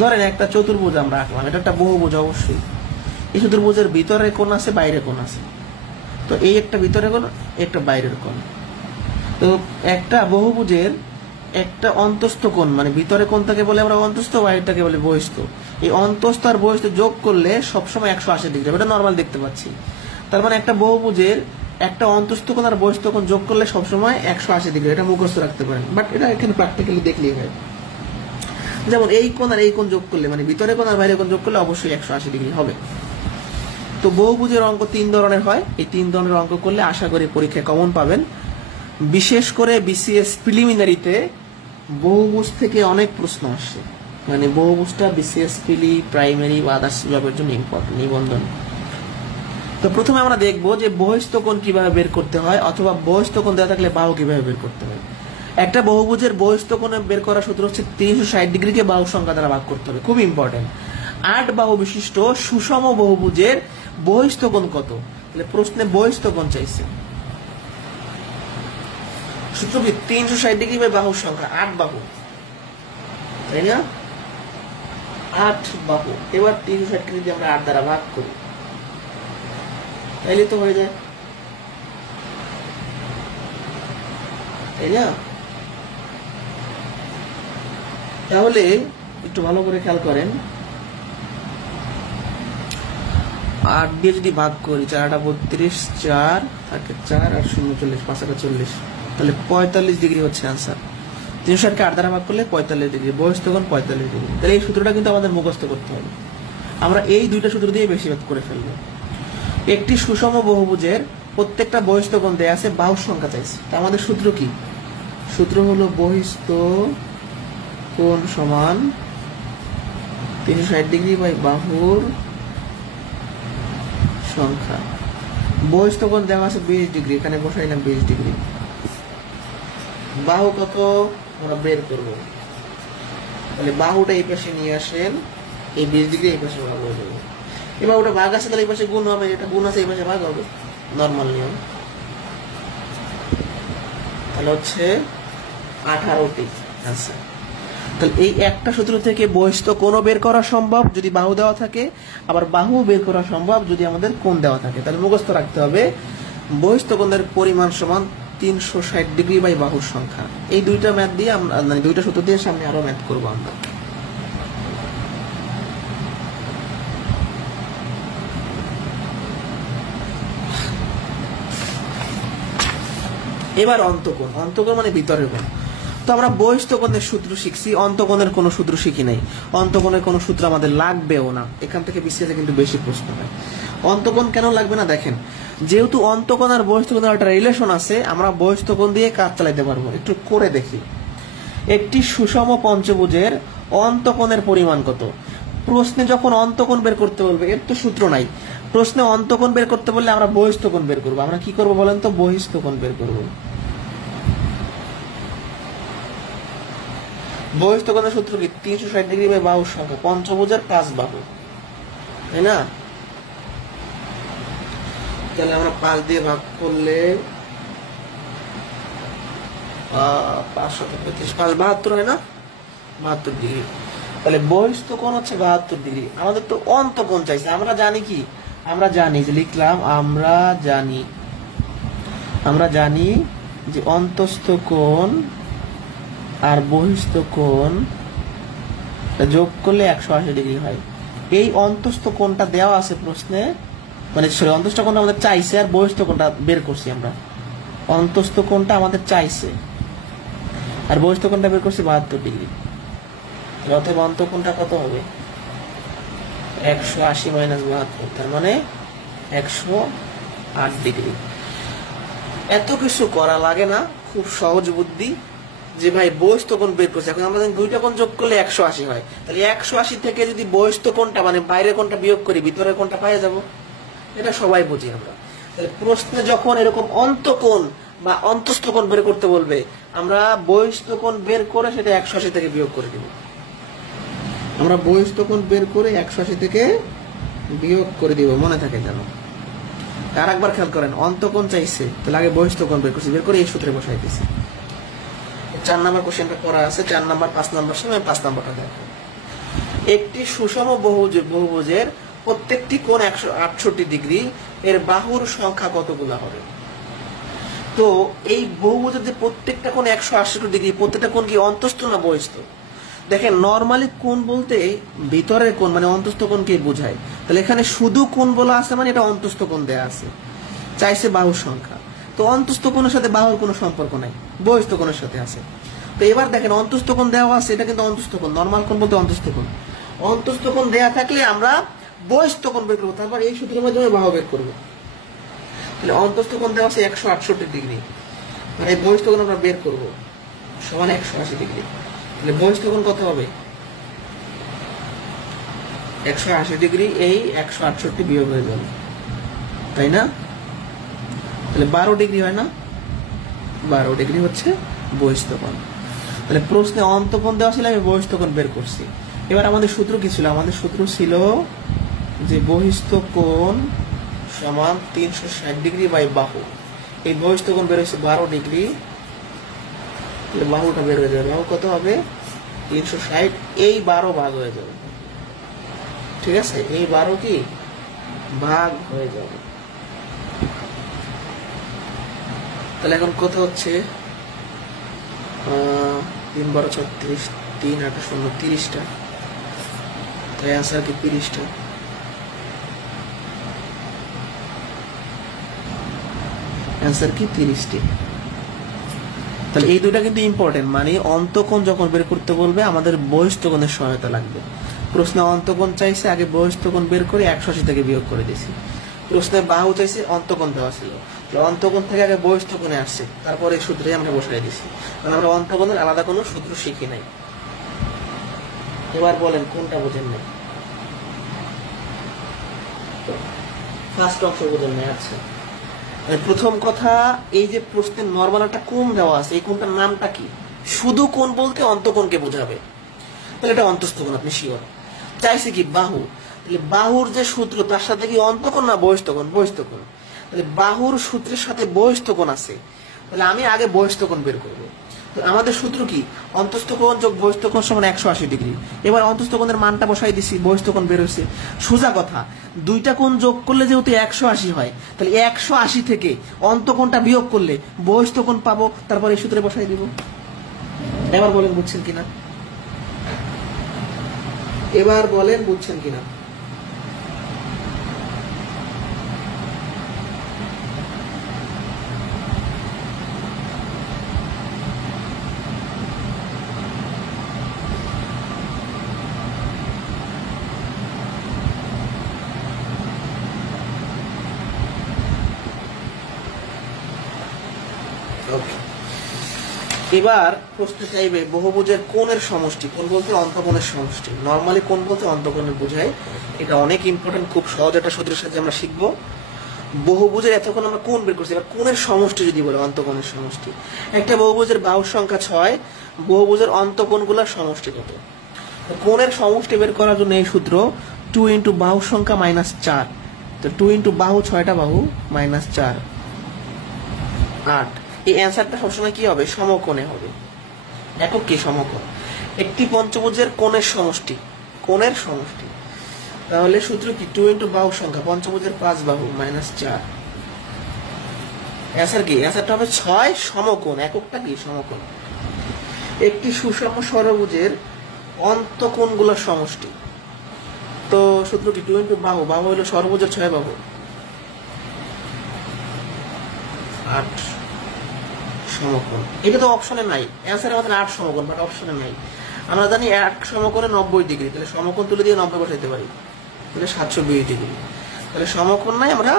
ধরেন একটা চতুর্ভুজ আমরা আঁকলাম, এটা একটা বহুভুজ অবশ্যই। এই চতুর্ভুজের ভিতরে কোণ আছে, বাইরে কোণ আছে। তো এই একটা ভিতরে কোণ, একটা বাইরের কোণ। তো একটা বহুভুজের একটা অন্তস্থ কোণ, মানে ভিতরে কোণটাকে বলে আমরা অন্তস্থ, বাইরেটাকে বলে বহিস্থ। এই অন্তস্থ আর বহিস্থ যোগ করলে সবসময় 180 ডিগ্রি, এটা নর্মাল দেখতে পাচ্ছি। তার মানে একটা বহুভুজের একটা অন্তস্থ কোণ আর বহিস্থ কোণ যোগ করলে সবসময় 180 ডিগ্রি, এটা মুখস্থ রাখতে পারেন। বাট এটা এখানে প্র্যাকটিক্যালি দেখলেই হয়। যেমন এই কোণ আর এই কোণ যোগ করলে, মানে ভিতরে কোণ আর বাইরে কোণ যোগ করলে অবশ্যই 180 ডিগ্রি হবে। তো বহুভুজের অঙ্ক 3 ধরনের হয়। এই 3 ধরনের অঙ্ক করলে আশা করি পরীক্ষায় কমন পাবেন। বিশেষ করে বিসিএস প্রিলিমিনারিতে বহুভুজ থেকে অনেক প্রশ্ন আসছে, মানে বহুভুজটা বিসিএস প্রাইমারি বা আদার্স জবের জন্য ইম্পর্টেন্ট নিবন্ধন। তো প্রথমে আমরা দেখবো যে বহিস্থ কোণ কিভাবে বের করতে হয়, অথবা বহিস্থ কোণ দেওয়া থাকলে বাহু কিভাবে বের করতে হয়। একটা বহুভুজের বহিস্থ কোণ বের করার সূত্র হচ্ছে 360 ডিগ্রিকে বাহু সংখ্যা দ্বারা ভাগ করতে হবে। খুব ইম্পর্টেন্ট। 8 বাহু বিশিষ্ট সুষম বহুভুজের বহিস্থ কোণ কত? তাহলে প্রশ্নে বহিস্থ কোণ চাইছে। সূত্র কি? 360 ডিগ্রি বাই বাহুর সংখ্যা, 8 বাহু, তাই না? 8 বাহু। এবার 360 ডিগ্রি আমরা 8 দ্বারা ভাগ করি, তাইলে তো হয়ে যায়, তাই না? তাহলে একটু ভালো করে খেয়াল করেন, 8 দিয়ে যদি ভাগ করি, 4 টা 32, 4 থাকে 4 আর 0 40, 5 টা 40, তাহলে 45 ডিগ্রি হচ্ছে आंसर। 360 কে 8 দ্বারা ভাগ করলে 45 ডিগ্রি, বহিস্থ কোণ 45 ডিগ্রি। তাহলে এই সূত্রটা কিন্তু আমাদের মুখস্থ করতে হবে। আমরা এই দুইটা সূত্র দিয়ে বেশি ভাগ করে ফেলবো। একটি সুষম বহুভুজের প্রত্যেকটা বহিস্থ কোণ দেয়া আছে, বাহুর সংখ্যা চাইছে। তা আমাদের সূত্র কি? সূত্র হলো বহিস্থ কোণ সমান 360 ডিগ্রি বাই বাহুর সংখ্যা। বহিস্থ কোণ দেওয়া আছে 20 ডিগ্রি, এখানে বসাইলাম 20 ডিগ্রি। বাহু কত আমরা বের করব। তাহলে বাহুটা এই পাশে নিয়ে আসেন, এই 20 ডিগ্রি এই পাশে ভাগ হয়ে যাবে। এবার ওটা ভাগ আছে তাহলে এই পাশে গুণ হবে, এটা গুণ আছে এই পাশে ভাগ হবে, নর্মাল নিয়ম। তাহলে হচ্ছে 18টি। আচ্ছা, তাহলে এই একটা সূত্র থেকে বহিস্থ কোণও বের করা সম্ভব যদি বাহু দেওয়া থাকে, আবার বাহু বের করা সম্ভব যদি আমাদের কোণ দেওয়া থাকে। তাহলে মুখস্থ রাখতে হবে বহিস্থ কোণের পরিমাণ সমান 360 ডিগ্রি বাই বাহুর সংখ্যা। এই দুইটা ম্যাথ দিয়ে আমরা, মানে দুইটা সূত্র দিয়ে সামনে আরো ম্যাথ করবো আমরা। এবার অন্তঃকোণ। অন্তঃকোণ মানে ভিতরের কোণ। তো আমরা বহিস্থ কোণের সূত্র শিখছি, অন্তঃকোণের কোনো সূত্র শিখি নাই। অন্তঃকোণের কোনো সূত্র আমাদের লাগবেও না, এখান থেকে বিসিএসে কিন্তু বেশি প্রশ্ন হয়। অন্তঃকোণ কেন লাগবে না দেখেন, যেহেতু অন্তঃকোণ আর বহিস্থ কোণের একটা রিলেশন আছে, আমরা বহিস্থ কোণ দিয়ে কাজ চালাতে পারবো। একটু করে দেখি, একটি সুষম পঞ্চভুজের অন্তঃকোণের পরিমাণ কত। প্রশ্নে যখন অন্তঃকোণ বের করতে বলবে, এর তো সূত্র নাই, প্রশ্নে অন্তঃকোণ বের করতে বললে আমরা বহিস্থ কোণ বের করবো। আমরা কি করবো বলেন তো, বহিস্থ কোণ বের করবো। বহিস্থ কোণের সূত্র কি, 360 ডিগ্রি বাই বাহুর সংখ্যা, পঞ্চভুজের 5 বাহু, তাই না? তাহলে আমরা 5 দিয়ে ভাগ করলে 535, 572 হয় না, 72 ডিগ্রি। তাহলে বহিস্থ কোণ হচ্ছে 72 ডিগ্রি। আমাদের তো অন্তঃকোণ চাইছে, আমরা জানি কি, আমরা জানি যে লিখলাম, আমরা জানি যে অন্তস্থ কোণ আর বহিস্থ কোণ যোগ করলে 180 ডিগ্রি হয়। এই অন্তস্থ কোণটা দেওয়া আছে প্রশ্নে, মানে সরি অন্তস্থ কোণটা আমাদের চাইছে আর বহিস্থ কোণটা বের করছি আমরা। অন্তস্থ কোণটা আমাদের চাইছে আর বহিস্থ কোণটা বের করছি 72 ডিগ্রি। অতএব অন্তঃকোণটা কত হবে, 180 মাইনাস 72, তার মানে 108 ডিগ্রি। এত কিছু করা লাগে না, খুব সহজ বুদ্ধি। যে ভাই বহিস্থ কোণ বের করছে, এখন আমরা দুইটা কোণ যোগ করলে 180 হয়, তাহলে 180 থেকে যদি বহিস্থ কোণটা মানে বাইরের কোণটা বিয়োগ করি, ভিতরের কোণটা পেয়ে যাব। এটা সবাই বুঝি আমরা। তাহলে প্রশ্নে যখন এরকম অন্তঃকোণ বা অন্তস্থ কোণ বের করতে বলবে, আমরা বহিস্থ কোণ বের করে সেটা 180 থেকে বিয়োগ করে দিব। আমরা বহিস্থ কোণ বের করে 180 থেকে বিয়োগ করে দিব, মনে থাকে যেন। আর একবার খেয়াল করেন, অন্তঃকোণ চাইছে, তাহলে আগে বহিস্থ কোণ বের করছি, বের করে এই সূত্রে বসাই দিছি। 4 নাম্বার কোশ্চেনটা করা আছে, 4 নাম্বার 5 নাম্বার সময় 5 নাম্বারটা দেখো। একটি সুষম বহুভুজের প্রত্যেকটি কোণ 168 ডিগ্রি, এর বাহুর সংখ্যা কতগুলো হবে? তো এই বহুভুজের যে প্রত্যেকটা কোণ 168 ডিগ্রি, প্রত্যেকটা কোণ কি অন্তস্থ না বহিস্থ? দেখেন নরমালি কোণ বলতে ভিতরের কোণ মানে অন্তস্থ কোণকে বোঝায়। তাহলে এখানে শুধু কোণ বলা আছে মানে এটা অন্তস্থ কোণ দেয়া আছে, চাইছে বাহুর সংখ্যা। তো অন্তস্থ কোণের সাথে বাহুর কোনো সম্পর্ক নাই, বহিস্থ কোণের সাথে আছে। তো এবার দেখেন অন্তস্থ কোণ দেওয়া আছে, এটা কিন্তু অন্তস্থ কোণ, নরমাল কোণ বলতে অন্তস্থ কোণ। অন্তস্থ কোণ দেয়া থাকলে আমরা বহিস্থ কোণ বের করবো, তারপর এই সূত্রের মাধ্যমে বাহু বের করবো। তাহলে অন্তস্থ কোণ দেওয়া আছে 168 ডিগ্রি, মানে বহিস্থ কোণ আমরা বের করবো সমান 180 ডিগ্রি। তাহলে বহিস্থ কোণ কত হবে, 180 ডিগ্রি, এই 168 বিয়োগ হয়ে যাবে, তাই না? তাহলে 12 ডিগ্রি হয় না, 12 ডিগ্রি হচ্ছে বহিস্থ কোণ। তাহলে প্রশ্নে অন্তঃকোণ দেওয়া ছিল, আমি বহিস্থ কোণ বের করছি। এবার আমাদের সূত্র কি ছিল, আমাদের সূত্র ছিল যে বহিস্থ কোণ সমান 360 ডিগ্রি বাই বাহু। এই বহিস্থ কোণ বের হয়েছে 12 ডিগ্রি, বাহুটা বের হয়ে যাবে, বাহু কত হবে 360, এই 12 ভাগ হয়ে যাবে, ঠিক আছে? এই 12 কি ভাগ হয়ে যাবে। তাহলে এখন কত হচ্ছে, 3 12 36, 3 8 0 30টা, তাই আনসার কি 30টা। অ্যান্সার কি 30টি। তাহলে এই দুইটা কিন্তু ইম্পর্টেন্ট, মানে অন্তঃকোণ যখন বের করতে বলবে আমাদের বহিস্থ কোণের সহায়তা লাগবে। প্রশ্নে অন্তঃকোণ চাইছে, আগে বহিস্থ কোণ বের করে 180 থেকে বিয়োগ করে দিয়েছি। প্রশ্নে বাহু চাইছে, অন্তঃকোণ দেওয়া ছিল, অন্তঃকোণ থেকে আগে বহিস্থ কোণে আসছে, তারপরে এই সূত্রে আমরা বসাই দিছি, কারণ আমরা অন্তঃকোণের আলাদা কোনো সূত্র শিখি নাই। এবার বলেন কোনটা বোঝেন নাই, ফার্স্ট অংশ বোঝেন নাই। আচ্ছা, প্রথম কথা, এই যে প্রশ্নের নরমাল একটা কোণ দেওয়া আছে, এই কোণটার নামটা কি? শুধু কোণ বলতে অন্তঃকোণকে বোঝাবে। তাহলে এটা অন্তস্থ কোণ, আপনি শিওর। চাইছে কি বাহু, তাহলে বাহুর যে সূত্র তার সাথে কি অন্তঃকোণ না বহিস্থ কোণ? বহিস্থ কোণ। তাহলে বাহুর সূত্রের সাথে বহিস্থ কোণ আছে, তাহলে আমি আগে বহিস্থ কোণ বের করবো। তো আমাদের সূত্র কি? অন্তস্থ কোণ যোগ বহিস্থ কোণ সমান 180 ডিগ্রি। এবার অন্তস্থ কোণের মানটা বসাই দিছি, বহিস্থ কোণ বের হয়েছে। সোজা কথা, দুইটা কোণ যোগ করলে যেহেতু 180 হয়, তাহলে 180 থেকে অন্তঃকোণটা বিয়োগ করলে বহিস্থ কোণ পাবো, তারপর এই সূত্রে বসাই দিব। এবার বলেন বুঝছেন কিনা? এবার বলেন বুঝছেন কিনা? এবার প্রশ্ন চাইবে বহুভুজের কোণের সমষ্টি। কোণ বলতে অন্তঃকোণের সমষ্টি। নরমালি কোণ বলতে অন্তঃকোণের বোঝায়। এটা অনেক ইম্পর্টেন্ট, খুব সহজ একটা সূত্রের সাথে আমরা শিখবো। বহুভুজের এতক্ষণ আমরা কোণ বের করছি, এবার কোণের সমষ্টি যদি বলে অন্তঃকোণের সমষ্টি। একটা বহুভুজের বাহুর সংখ্যা 6, বহুভুজের অন্তঃকোণগুলোর সমষ্টি কত? কোণের সমষ্টি বের করার জন্য এই সূত্র 2 ইন্টু বাহুর সংখ্যা -4। তো 2 ইন্টু বাহু 6টা বাহু -4 8। এই অ্যান্সারটা সবসময় কি হবে? সমকোণে হবে। একক কি? সমকোণ। একটি পঞ্চভুজের কোণের সমষ্টি, কোণের সমষ্টি। তাহলে সূত্র কি? 2 ইন্টু বাহুর সংখ্যা, পঞ্চভুজের 5 বাহু -4। অ্যান্সার কি? অ্যান্সারটা হবে 6 সমকোণ। এককটা কি? সমকোণ। একটি সুষম ষড়ভুজের অন্তঃকোণগুলোর সমষ্টি। তো সূত্র কি? 2 ইন্টু বাহু, বাহু হলো ষড়ভুজের 6 বাহু 8 সমকোণ। এটা তো অপশনে নাই, অ্যান্সার আমাদের 8 সমকোণ, বাট অপশনে নাই। আমরা জানি 1 সমকোণে 90 ডিগ্রি, তাহলে সমকোণ তুলে দিয়ে 90 বসাইতে পারি, তাহলে 720 ডিগ্রি। তাহলে সমকোণ নাই, আমরা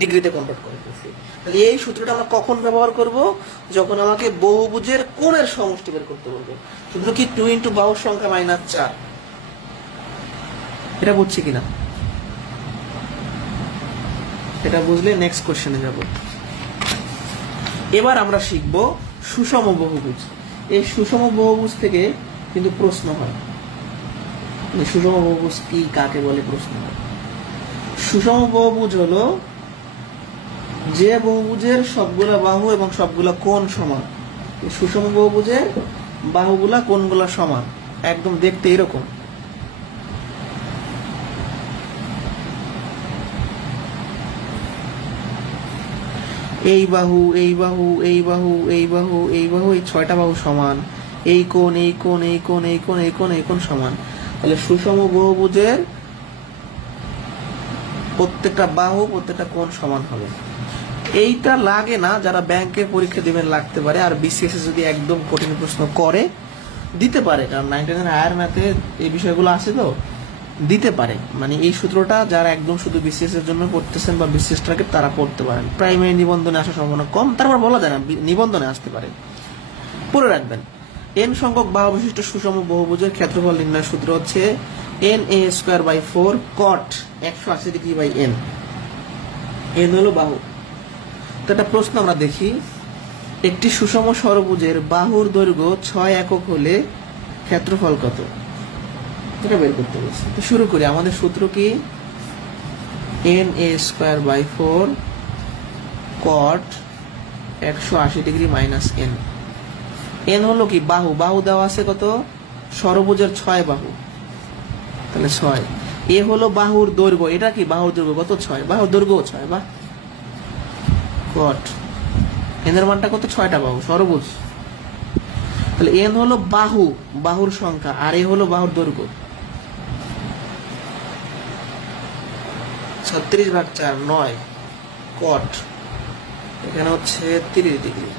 ডিগ্রিতে কনভার্ট করে দিচ্ছি। তাহলে এই সূত্রটা আমরা কখন ব্যবহার করব? যখন আমাকে বহুভুজের কোণের সমষ্টি বের করতে বলবে। সূত্র কি? 2 ইন্টু বাহুর সংখ্যা -4। এটা বুঝছি কিনা? এটা বুঝলে নেক্সট কোশ্চেনে যাব। এবার আমরা শিখব সুষম বহুভুজ। এই সুষম বহুভুজ থেকে কিন্তু প্রশ্ন হয়। সুষম বহুভুজ কি, কাকে বলে প্রশ্ন হয়। সুষম বহুভুজ হলো যে বহুভুজের সবগুলা বাহু এবং সবগুলা কোণ সমান। সুষম বহুভুজের বাহুগুলা কোণগুলা সমান, একদম দেখতে এরকম। এই বাহু, এই বাহু, এই বাহু, এই বাহু, এই বাহু, এই 6টা বাহু সমান। এই কোণ, এই কোণ, এই কোণ, এই কোণ, এই কোণ, এই কোণ সমান। তাহলে সুষম বহুভুজের প্রত্যেকটা বাহু, প্রত্যেকটা কোণ সমান হবে। এইটা লাগে না, যারা ব্যাংকের পরীক্ষা দিবেন লাগতে পারে। আর বিসিএস যদি একদম কঠিন প্রশ্ন করে দিতে পারে, কারণ 9-10 হায়ার ম্যাথে এই বিষয়গুলো আছে, তো দিতে পারে। মানে এই সূত্রটা যারা একদম শুধু বিসিএস এর জন্য পড়তেছেন বা বিসিএস টার্গেট, তারা পড়তে পারেন। প্রাইমারি নিবন্ধনে আসার সম্ভাবনা কম, তারপর বলা যায় না নিবন্ধনে আসতে পারে। পড়ে রাখবেন। n সংখ্যক বাহু বিশিষ্ট সুষম বহুভুজের ক্ষেত্রফল নির্ণয়ের সূত্র হচ্ছে na²/4 cot 180 degree by n। n হলো বাহু। তো একটা প্রশ্ন আমরা দেখি, একটি সুষম ষড়ভুজের বাহুর দৈর্ঘ্য 6 একক হলে ক্ষেত্রফল কত? এটা বের করতে বলছি। তো শুরু করি। আমাদের সূত্র কি? na²/4 cot 180 degree minus n। n হলো কি? বাহু। বাহু দেওয়া আছে কত? ষড়ভুজের 6 বাহু, তাহলে 6। এ হলো বাহুর দৈর্ঘ্য। এটা কি? বাহুর দৈর্ঘ্য কত? 6। বাহুর দৈর্ঘ্য 6 বা cot n এর মানটা কত? 6টা বাহু, ষড়ভুজ। তাহলে n হলো বাহু, বাহুর সংখ্যা, আর এ হলো বাহুর দৈর্ঘ্য। 36/4 9 cot এখানে হচ্ছে 30 ডিগ্রি।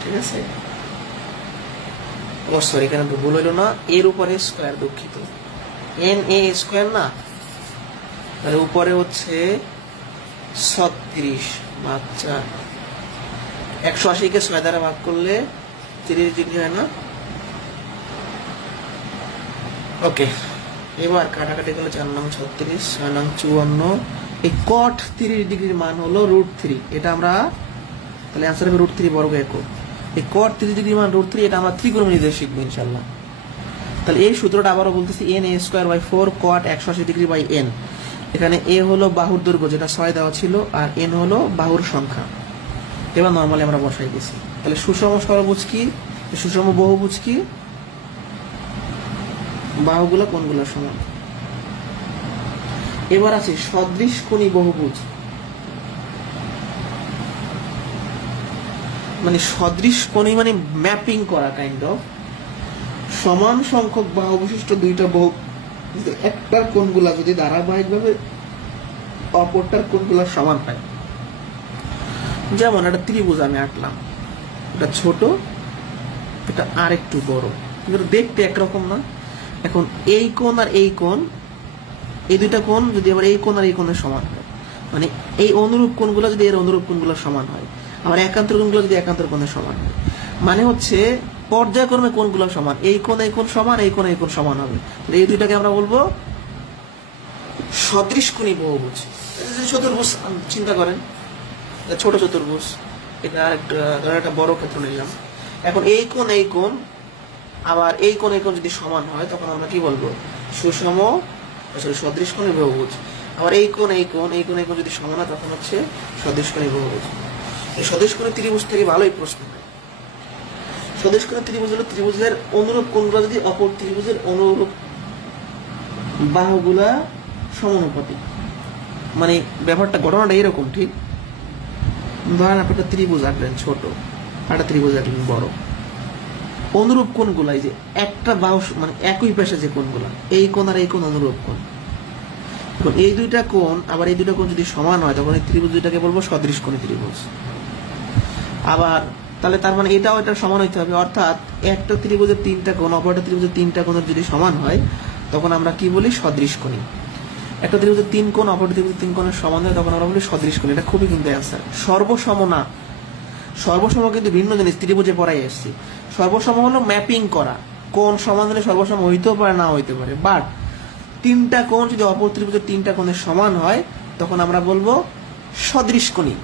ঠিক আছে? ও সরি, এখানে তো ভুল হইল না, এর উপরে স্কয়ার, দুঃখিত। na² না, তাহলে উপরে হচ্ছে 36/4। 180 কে 6 দ্বারা ভাগ করলে 30 ডিগ্রি হয় না? ওকে, এবার কাটাকাটি করলে 4 নং 36, 6 নং 54। এই cot 30 ডিগ্রির মান হলো √3। এটা আমরা তাহলে অ্যান্সার হবে √3 বর্গ একক। এই cot 30 ডিগ্রির মান √3, এটা আমরা ত্রিকোণমিতিতে শিখবো ইনশাআল্লাহ। তাহলে এই সূত্রটা আবারও বলতেছি, n a square by 4 cot 180 degree by n. এখানে এ হলো বাহুর দৈর্ঘ্য যেটা 6 দেওয়া ছিল, আর এন হলো বাহুর সংখ্যা। এবার নর্মালি আমরা বসাই দিছি। তাহলে সুষম সরবুজ কি, সুষম বহুভুজ কি, বাহুগুলো কোণগুলো সমান। এবার আছে সদৃশ কোণী বহুভুজ, মানে সদৃশ কোণী মানে ম্যাপিং করা কাইন্ড অফ। সমান সংখ্যক বাহু বিশিষ্ট দুইটা বহু, একটার কোণগুলা যদি ধারাবাহিকভাবে অপরটার কোণগুলা সমান হয়। যেমন একটা ত্রিভুজ আমি আঁকলাম, এটা ছোট, এটা আর একটু বড়, কিন্তু দেখতে একরকম না। এখন এই কোণ আর এই কোণ, এই দুইটা কোণ যদি আবার এই কোণ আর এই কোণের সমান হয়, মানে এই অনুরূপ কোণগুলো যদি এর অনুরূপ কোণগুলো সমান হয়, আবার একান্তর কোণগুলো যদি একান্তর কোণের সমান হয়, মানে হচ্ছে পর্যায়ক্রমে কোণগুলো সমান, এই কোণ এই কোণ সমান, এই কোণ এই কোণ সমান হবে। এই দুইটাকে আমরা বলবো সদৃশ কোণী বহুভুজ। চতুর্ভুজ চিন্তা করেন, ছোট চতুর্ভুজ, এটা একটা বড় ক্ষেত্র নিলাম। এখন এই কোণ এই কোণ আবার এই কোণ এই কোণ যদি সমান হয়, তখন আমরা কি বলবো, সুষম সদৃশ কোণী বহুভুজ। আবার এই কোণ এই কোণ এই কোণ এই কোণ যদি সমান হয়, তখন হচ্ছে সদৃশ কোণী বহুভুজ। এই সদৃশ কোণী ত্রিভুজ থেকে ভালোই প্রশ্ন হয়। সদৃশ কোণী ত্রিভুজ হলো ত্রিভুজের অনুরূপ কোণগুলো যদি অপর ত্রিভুজের অনুরূপ বাহুগুলা সমানুপাতিক, মানে ব্যাপারটা ঘটনাটা এরকম। ঠিক ধরেন আপনি একটা ত্রিভুজ আঁকলেন ছোট, একটা ত্রিভুজ আঁকলেন বড়, অনুরূপ কোণগুলা এই যে একটা বাহু মানে একই পেশে যে কোণগুলা, এই কোণ আর এই কোণ অনুরূপ কোণ। এখন এই দুইটা কোণ আবার এই দুইটা কোণ যদি সমান হয়, তখন এই ত্রিভুজ দুইটাকে বলবো সদৃশ কোণী ত্রিভুজ। আবার তাহলে তার মানে এটাও এটা সমান হইতে হবে, অর্থাৎ একটা ত্রিভুজের তিনটা কোণ অপরটা ত্রিভুজের তিনটা কোণের যদি সমান হয়, তখন আমরা কি বলি, সদৃশ কোণী। একটা ত্রিভুজের তিন কোণ অপর ত্রিভুজের তিন কোণের সমান হয়, তখন আমরা বলি সদৃশ কোণী। এটা খুবই কিন্তু অ্যান্সার। সর্বসম না, সর্বসম কিন্তু ভিন্ন জিনিস, ত্রিভুজে পড়াই এসেছি। সর্বসম হলো ম্যাপিং করা, কোণ সমান হলে সর্বসম হইতেও পারে না হইতে পারে, বাট তিনটা কোণ যদি অপর ত্রিভুজের তিনটা কোণের সমান হয়, তখন আমরা বলবো সদৃশ কোণী।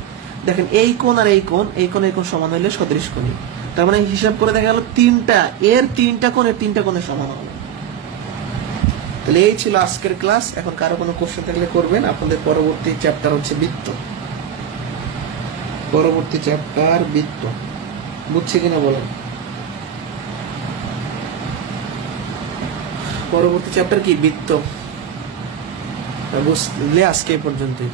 দেখেন এই কোণ আর এই কোণ এই কোণ এই কোণ সমান হইলে সদৃশ কোণী। তার মানে হিসাব করে দেখা গেল তিনটা এর তিনটা কোণ এর তিনটা কোণের সমান হবে। তাহলে এই ছিল আজকের ক্লাস। এখন কারো কোনো কোশ্চেন থাকলে করবেন। আপনাদের পরবর্তী চ্যাপ্টার হচ্ছে বৃত্ত, পরবর্তী চ্যাপ্টার বৃত্ত। বুঝছে কিনা বলেন? পরবর্তী চ্যাপ্টার কি? বৃত্ত। বুঝলে আজকে এই পর্যন্তই।